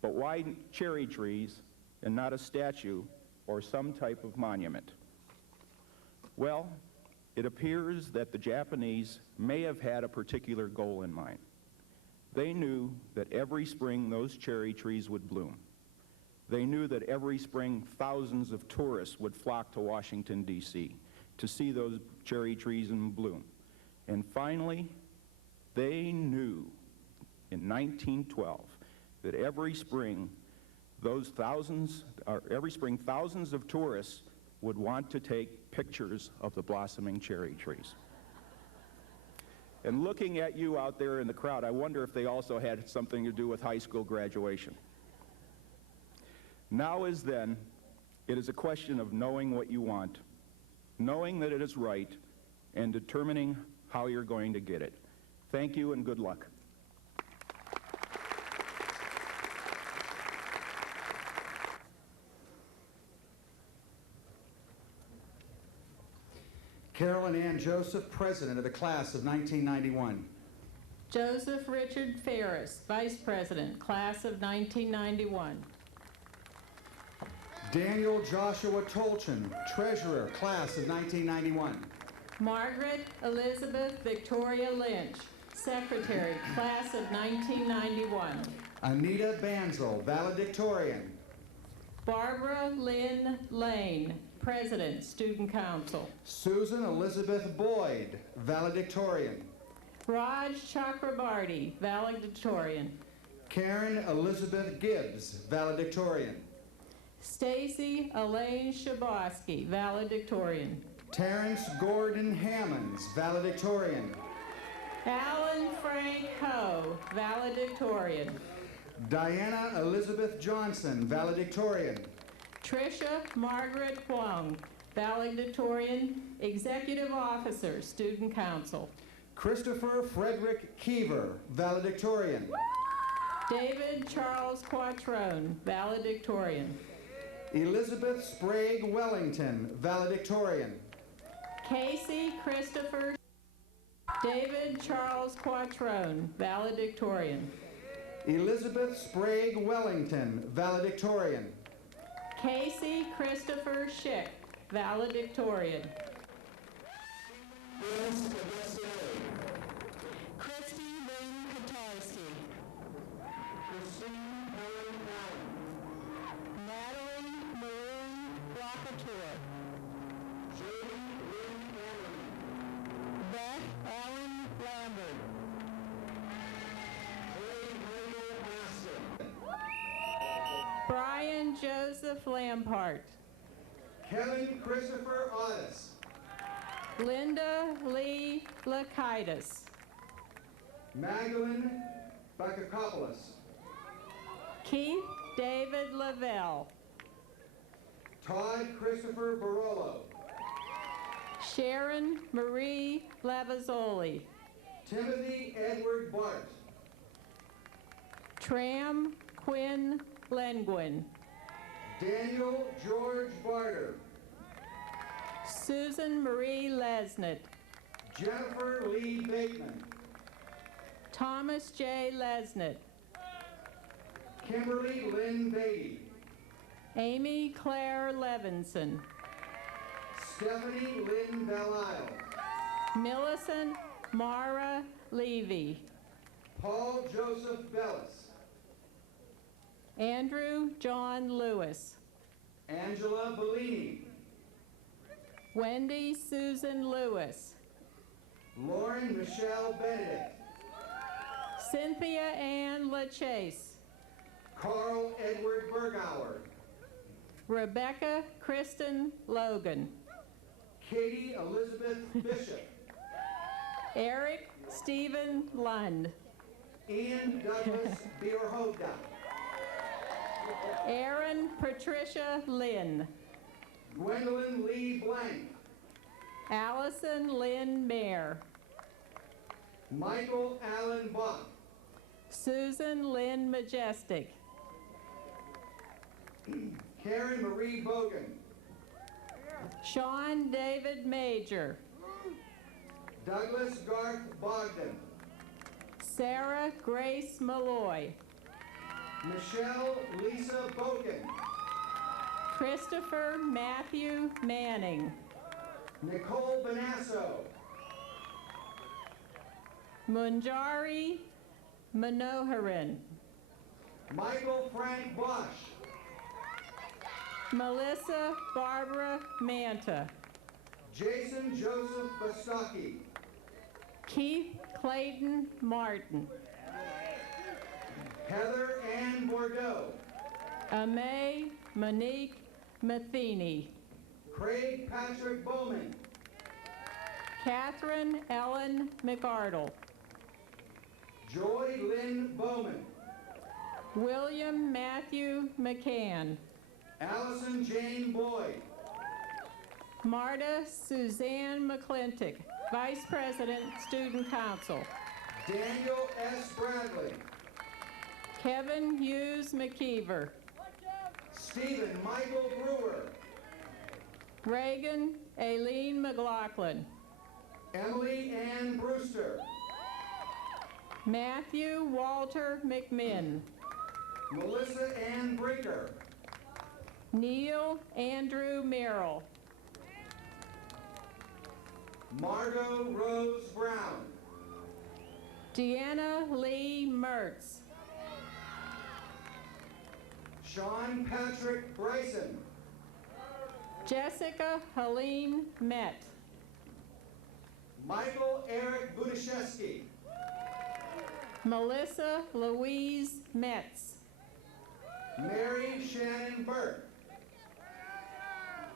But why cherry trees and not a statue or some type of monument? Well, it appears that the Japanese may have had a particular goal in mind. They knew that every spring those cherry trees would bloom. They knew that every spring thousands of tourists would flock to Washington, D.C. to see those cherry trees in bloom. And finally, they knew in 1912 that every spring thousands of tourists would want to take pictures of the blossoming cherry trees. And looking at you out there in the crowd, I wonder if they also had something to do with high school graduation. Now as then, it is a question of knowing what you want, knowing that it is right, and determining how you're going to get it. Thank you and good luck. Carolyn Ann Joseph, President of the Class of 1991. Joseph Richard Ferris, Vice President, Class of 1991. Daniel Joshua Tolchin, Treasurer, Class of 1991. Margaret Elizabeth Victoria Lynch, Secretary, Class of 1991. Anita Banzel, Valedictorian. Barbara Lynn Lane, President, Student Council. Susan Elizabeth Boyd, Valedictorian. Raj Chakrabarty, Valedictorian. Karen Elizabeth Gibbs, Valedictorian. Stacy Elaine Shabosky, Valedictorian. Terrence Gordon Hammonds, Valedictorian. Alan Frank Ho, Valedictorian. Diana Elizabeth Johnson, Valedictorian. Tricia Margaret Huang, Valedictorian, Executive Officer, Student Council. Christopher Frederick Keever, Valedictorian. David Charles Quattrone, Valedictorian. Elizabeth Sprague Wellington, Valedictorian. Casey Christopher. David Charles Quattrone, Valedictorian. Elizabeth Sprague Wellington, Valedictorian. Casey Christopher Schick, Valedictorian. Christy Lynn Katarski. Christine Maureen Allen. Natalie Maureen Rocketeur. Jody Lynn Cameron. Beth Allen Lambert. Brian Joseph Lampart. Kevin Christopher Otis. Linda Lee Lakaitis. Magdalene Bakakopoulos. Keith David Lavelle. Todd Christopher Barolo. Sharon Marie Lavazzoli. Timothy Edward Bart. Tram Quinn Lengwin. Daniel George Barter. Susan Marie Lesnett. Jennifer Lee Bateman. Thomas J. Lesnett. Kimberly Lynn Beatty. Amy Claire Levinson. Stephanie Lynn Belisle. Millicent Mara Levy. Paul Joseph Bellis. Andrew John Lewis. Angela Bellini. Wendy Susan Lewis. Lauren Michelle Benedict. Cynthia Ann LaChase. Carl Edward Bergauer. Rebecca Kristen Logan. Katie Elizabeth Bishop. Eric Stephen Lund. Ian Douglas Bierhoda. Erin Patricia Lynn. Gwendolyn Lee Blank. Allison Lynn Mayer. Michael Allen Bach. Susan Lynn Majestic. Karen Marie Bogan. Sean David Major. Douglas Garth Bogdan. Sarah Grace Malloy. Michelle Lisa Bogan. Christopher Matthew Manning. Nicole Benasso. Munjari Manoharan. Michael Frank Bosch. Melissa Barbara Manta. Jason Joseph Bastaki. Keith Clayton Martin. Heather Ann Bordeaux. Amay Monique Matheny. Craig Patrick Bowman. Catherine Ellen McArdle. Joy Lynn Bowman. William Matthew McCann. Allison Jane Boyd. Marta Suzanne McClintock, Vice President, Student Council. Daniel S. Bradley. Kevin Hughes McKeever. Stephen Michael Brewer. Reagan Aileen McLaughlin. Emily Ann Brewster. Matthew Walter McMinn. Melissa Ann Brinker. Neil Andrew Merrill. Margot Rose Brown. Deanna Lee Mertz. Sean Patrick Bryson. Jessica Helene Met. Michael Eric Budaszewski. Melissa Louise Metz. Mary Shannon Burke.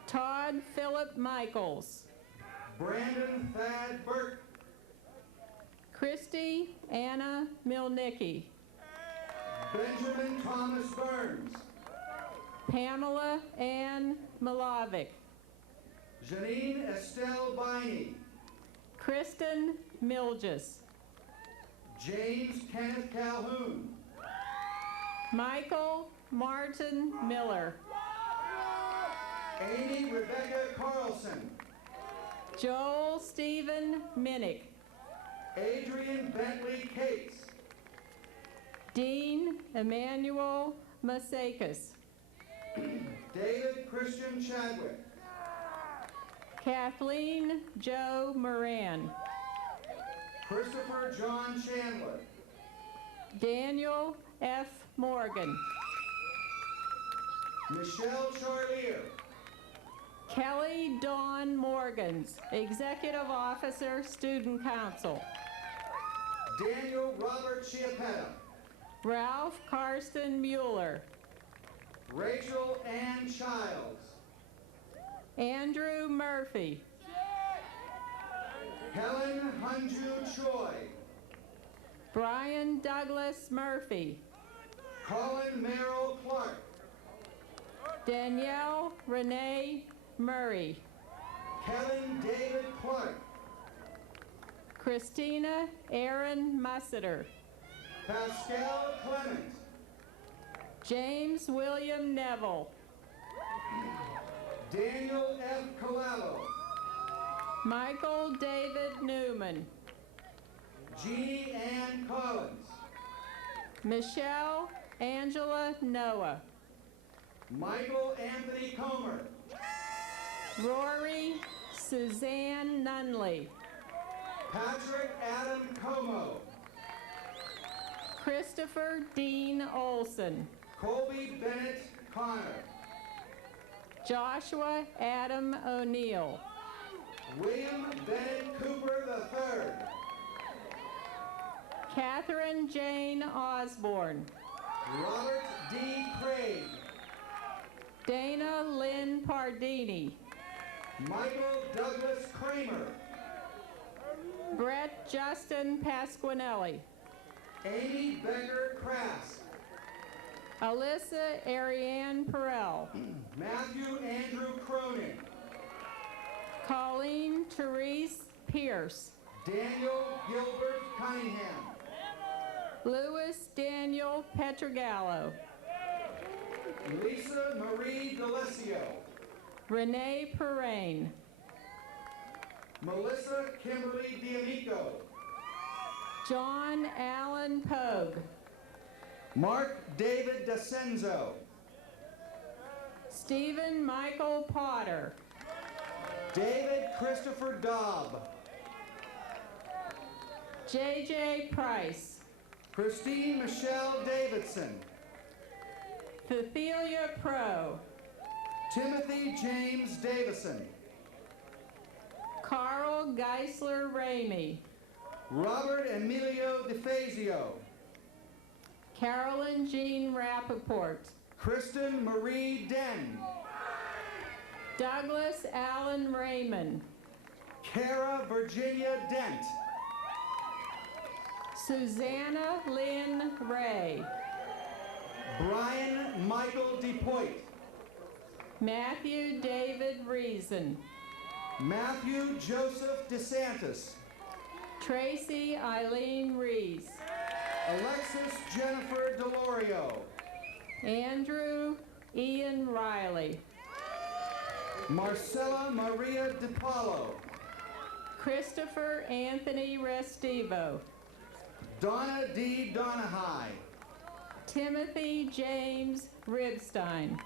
Todd Philip Michaels. Brandon Thad Burke. Christy Anna Milnicki. Benjamin Thomas Burns. Pamela Ann Malavic. Janine Estelle Biney. Kristen Milgis. James Kenneth Calhoun. Michael Martin Miller. Amy Rebecca Carlson. Joel Stephen Minnick. Adrian Bentley Cates. Dean Emmanuel Masakis. David Christian Chadwick. Kathleen Joe Moran. Christopher John Chandler. Daniel F. Morgan. Michelle Charlier. Kelly Dawn Morgans, Executive Officer, Student Council. Daniel Robert Chiappetta. Ralph Karsten Mueller. Rachel Ann Childs. Andrew Murphy. Helen Hunju Choi. Brian Douglas Murphy. Colin Merrill Clark. Danielle Renee Murray. Kevin David Clark. Christina Aaron Musseter. Pascal Clement. James William Neville. Daniel F. Colalo. Michael David Newman. Jeannie Ann Collins. Michelle Angela Noah. Michael Anthony Comer. Rory Suzanne Nunley. Patrick Adam Como. Christopher Dean Olson. Colby Bennett Connor. Joshua Adam O'Neill. William Bennett Cooper III. Catherine Jane Osborne. Robert D. Craig. Dana Lynn Pardini. Michael Douglas Kramer. Brett Justin Pasquinelli. Amy Becker Crass. Alyssa Ariane Perel. Matthew Andrew Cronin. Colleen Therese Pierce. Daniel Gilbert Cunningham. Louis Daniel Petrogallo. Lisa Marie D'Alessio. Renee Perrine. Melissa Kimberly D'Amico. John Allen Pogue. Mark David DeCenzo. Stephen Michael Potter. David Christopher Dobb. J.J. Price. Christine Michelle Davidson. Cecilia Pro. Timothy James Davison. Carl Geisler Ramey. Robert Emilio DeFazio. Carolyn Jean Rappaport. Kristen Marie Den. Douglas Allen Raymond. Kara Virginia Dent. Susanna Lynn Ray. Brian Michael DePoit. Matthew David Reason. Matthew Joseph DeSantis. Tracy Eileen Rees. Alexis Jennifer Delorio. Andrew Ian Riley. Marcella Maria DiPaolo. Christopher Anthony Restivo. Donna D. Donahue. Timothy James Ribstein.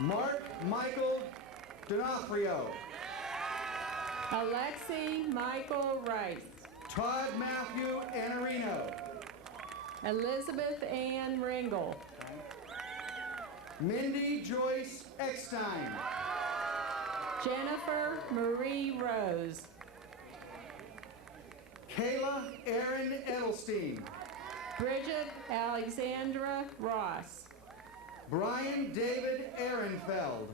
Mark Michael D'Onofrio. Alexi Michael Rice. Todd Matthew Anarino. Elizabeth Ann Ringel. Mindy Joyce Eckstein. Jennifer Marie Rose. Kayla Erin Edelstein. Bridget Alexandra Ross. Brian David Ehrenfeld.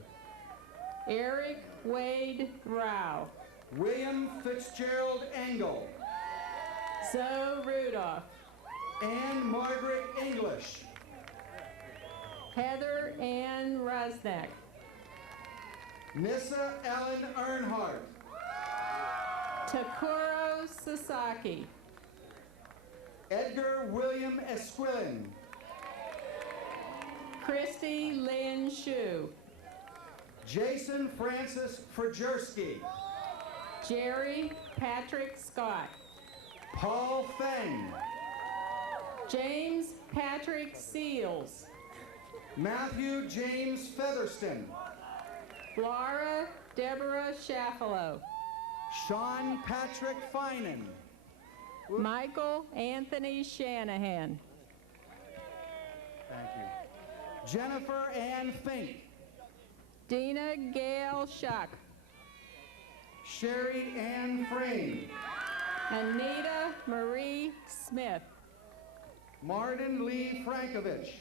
Eric Wade Rao. William Fitzgerald Engel. Zoe Rudolph. Anne Margaret English. Heather Ann Rusnak. Nissa Ellen Earnhardt. Takuro Sasaki. Edgar William Esquilin. Christy Lynn Shu. Jason Francis Frajerski. Jerry Patrick Scott. Paul Feng. James Patrick Seals. Matthew James Featherston. Laura Deborah Shaffalo. Sean Patrick Finan. Michael Anthony Shanahan. Thank you. Jennifer Ann Fink. Dina Gail Shuck. Sherry Ann Frame. Anita Marie Smith. Martin Lee Frankovich.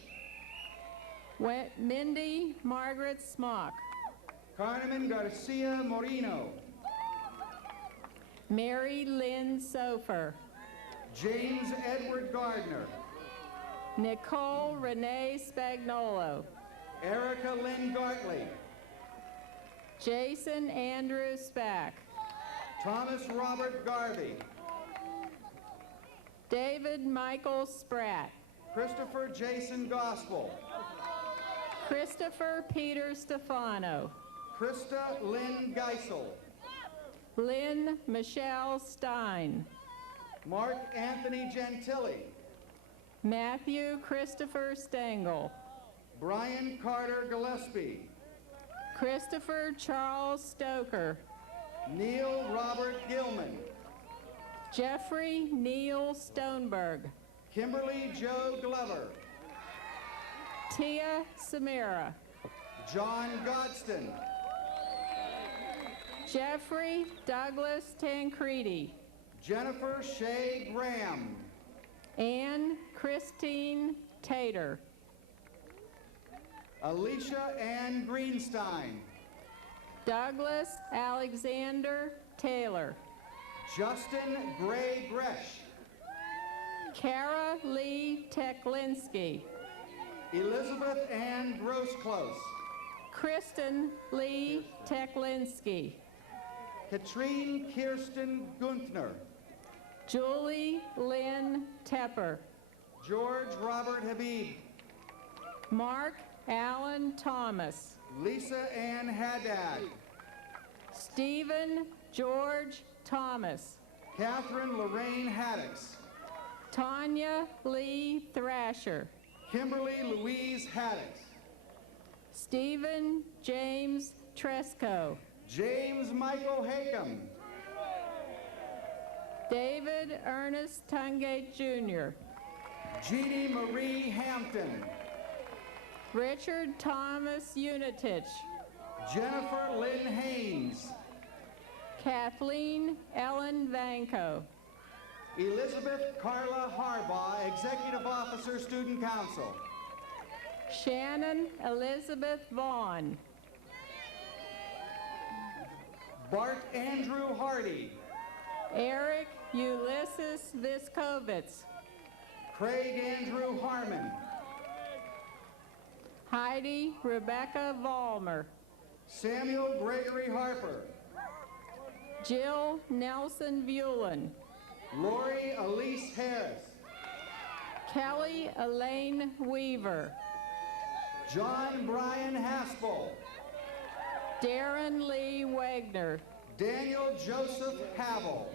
Mindy Margaret Smock. Carmen Garcia Moreno. Mary Lynn Sofer. James Edward Gardner. Nicole Renee Spagnolo. Erica Lynn Gartley. Jason Andrew Spack. Thomas Robert Garvey. David Michael Spratt. Christopher Jason Gospel. Christopher Peter Stefano. Krista Lynn Geisel. Lynn Michelle Stein. Mark Anthony Gentili. Matthew Christopher Stengel. Brian Carter Gillespie. Christopher Charles Stoker. Neil Robert Gilman. Jeffrey Neil Stoneberg. Kimberly Joe Glover. Tia Samira. John Godston. Jeffrey Douglas Tancredi. Jennifer Shea Graham. Anne Christine Tater. Alicia Ann Greenstein. Douglas Alexander Taylor. Justin Gray Gresh. Kara Lee Teklinski. Elizabeth Ann Grossclose. Kristen Lee Teklinski. Katrine Kirsten Gunthner. Julie Lynn Tepper. George Robert Habib. Mark Allen Thomas. Lisa Ann Haddad. Stephen George Thomas. Catherine Lorraine Haddix. Tanya Lee Thrasher. Kimberly Louise Haddix. Stephen James Tresco. James Michael Hakam. David Ernest Tungate Jr. Jeannie Marie Hampton. Richard Thomas Unitich. Jennifer Lynn Haynes. Kathleen Ellen Vanko. Elizabeth Carla Harbaugh, Executive Officer, Student Council. Shannon Elizabeth Vaughn. Bart Andrew Hardy. Eric Ulysses Viskovitz. Craig Andrew Harmon. Heidi Rebecca Vollmer. Samuel Gregory Harper. Jill Nelson Buellin. Lori Elise Harris. Kelly Elaine Weaver. John Brian Haspel. Darren Lee Wagner. Daniel Joseph Havel.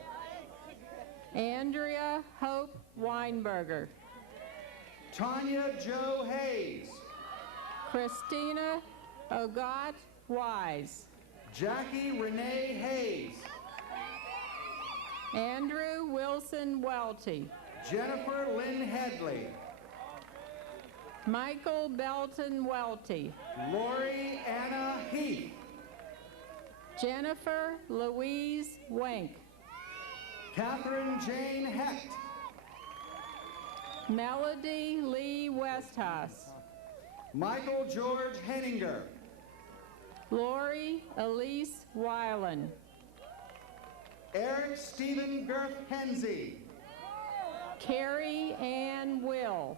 Andrea Hope Weinberger. Tanya Joe Hayes. Christina Ogot Wise. Jackie Renee Hayes. Andrew Wilson Welty. Jennifer Lynn Headley. Michael Belton Welty. Lori Anna Heath. Jennifer Louise Wenk. Catherine Jane Hecht. Melody Lee Westhouse. Michael George Henninger. Lori Elise Weiland. Eric Stephen Girth Henze. Carrie Ann Will.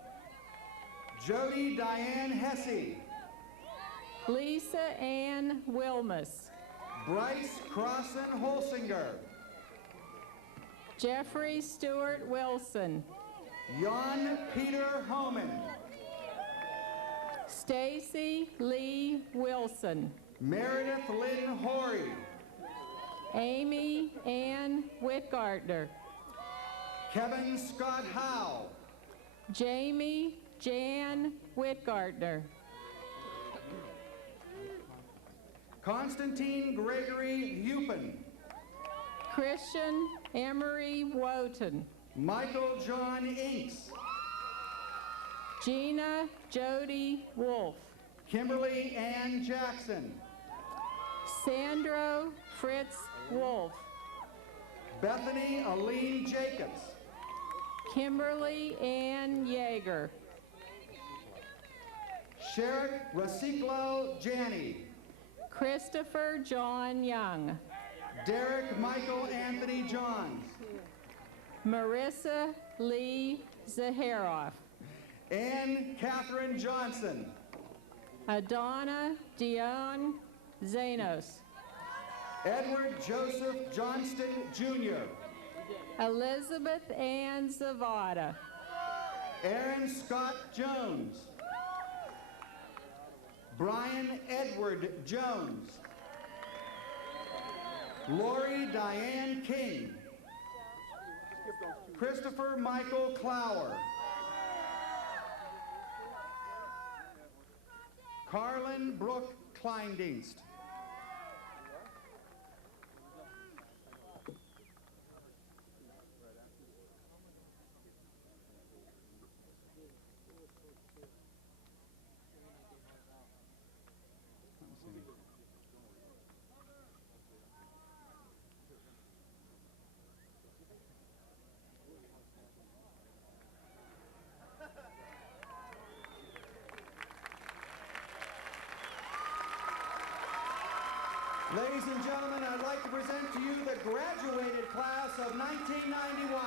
Jody Diane Hesse. Lisa Ann Wilmus. Bryce Crossan Holsinger. Jeffrey Stewart Wilson. Jan Peter Homan. Stacy Lee Wilson. Meredith Lynn Horry. Amy Ann Whitgardner. Kevin Scott Howe. Jamie Jan Whitgardner. Constantine Gregory Hupin. Christian Emery Wotan. Michael John Inks. Gina Jody Wolf. Kimberly Ann Jackson. Sandro Fritz Wolf. Bethany Aline Jacobs. Kimberly Ann Yeager. Sherrick Reciclo Janney. Christopher John Young. Derek Michael Anthony Johns. Marissa Lee Zaharoff. Ann Catherine Johnson. Adonna Dion Zanos. Edward Joseph Johnston, Jr. Elizabeth Ann Zavada. Aaron Scott Jones. Brian Edward Jones. Lori Diane King. Christopher Michael Clower. Carlin Brooke Kleindienst. Ladies and gentlemen, I'd like to present to you the graduated class of 1991.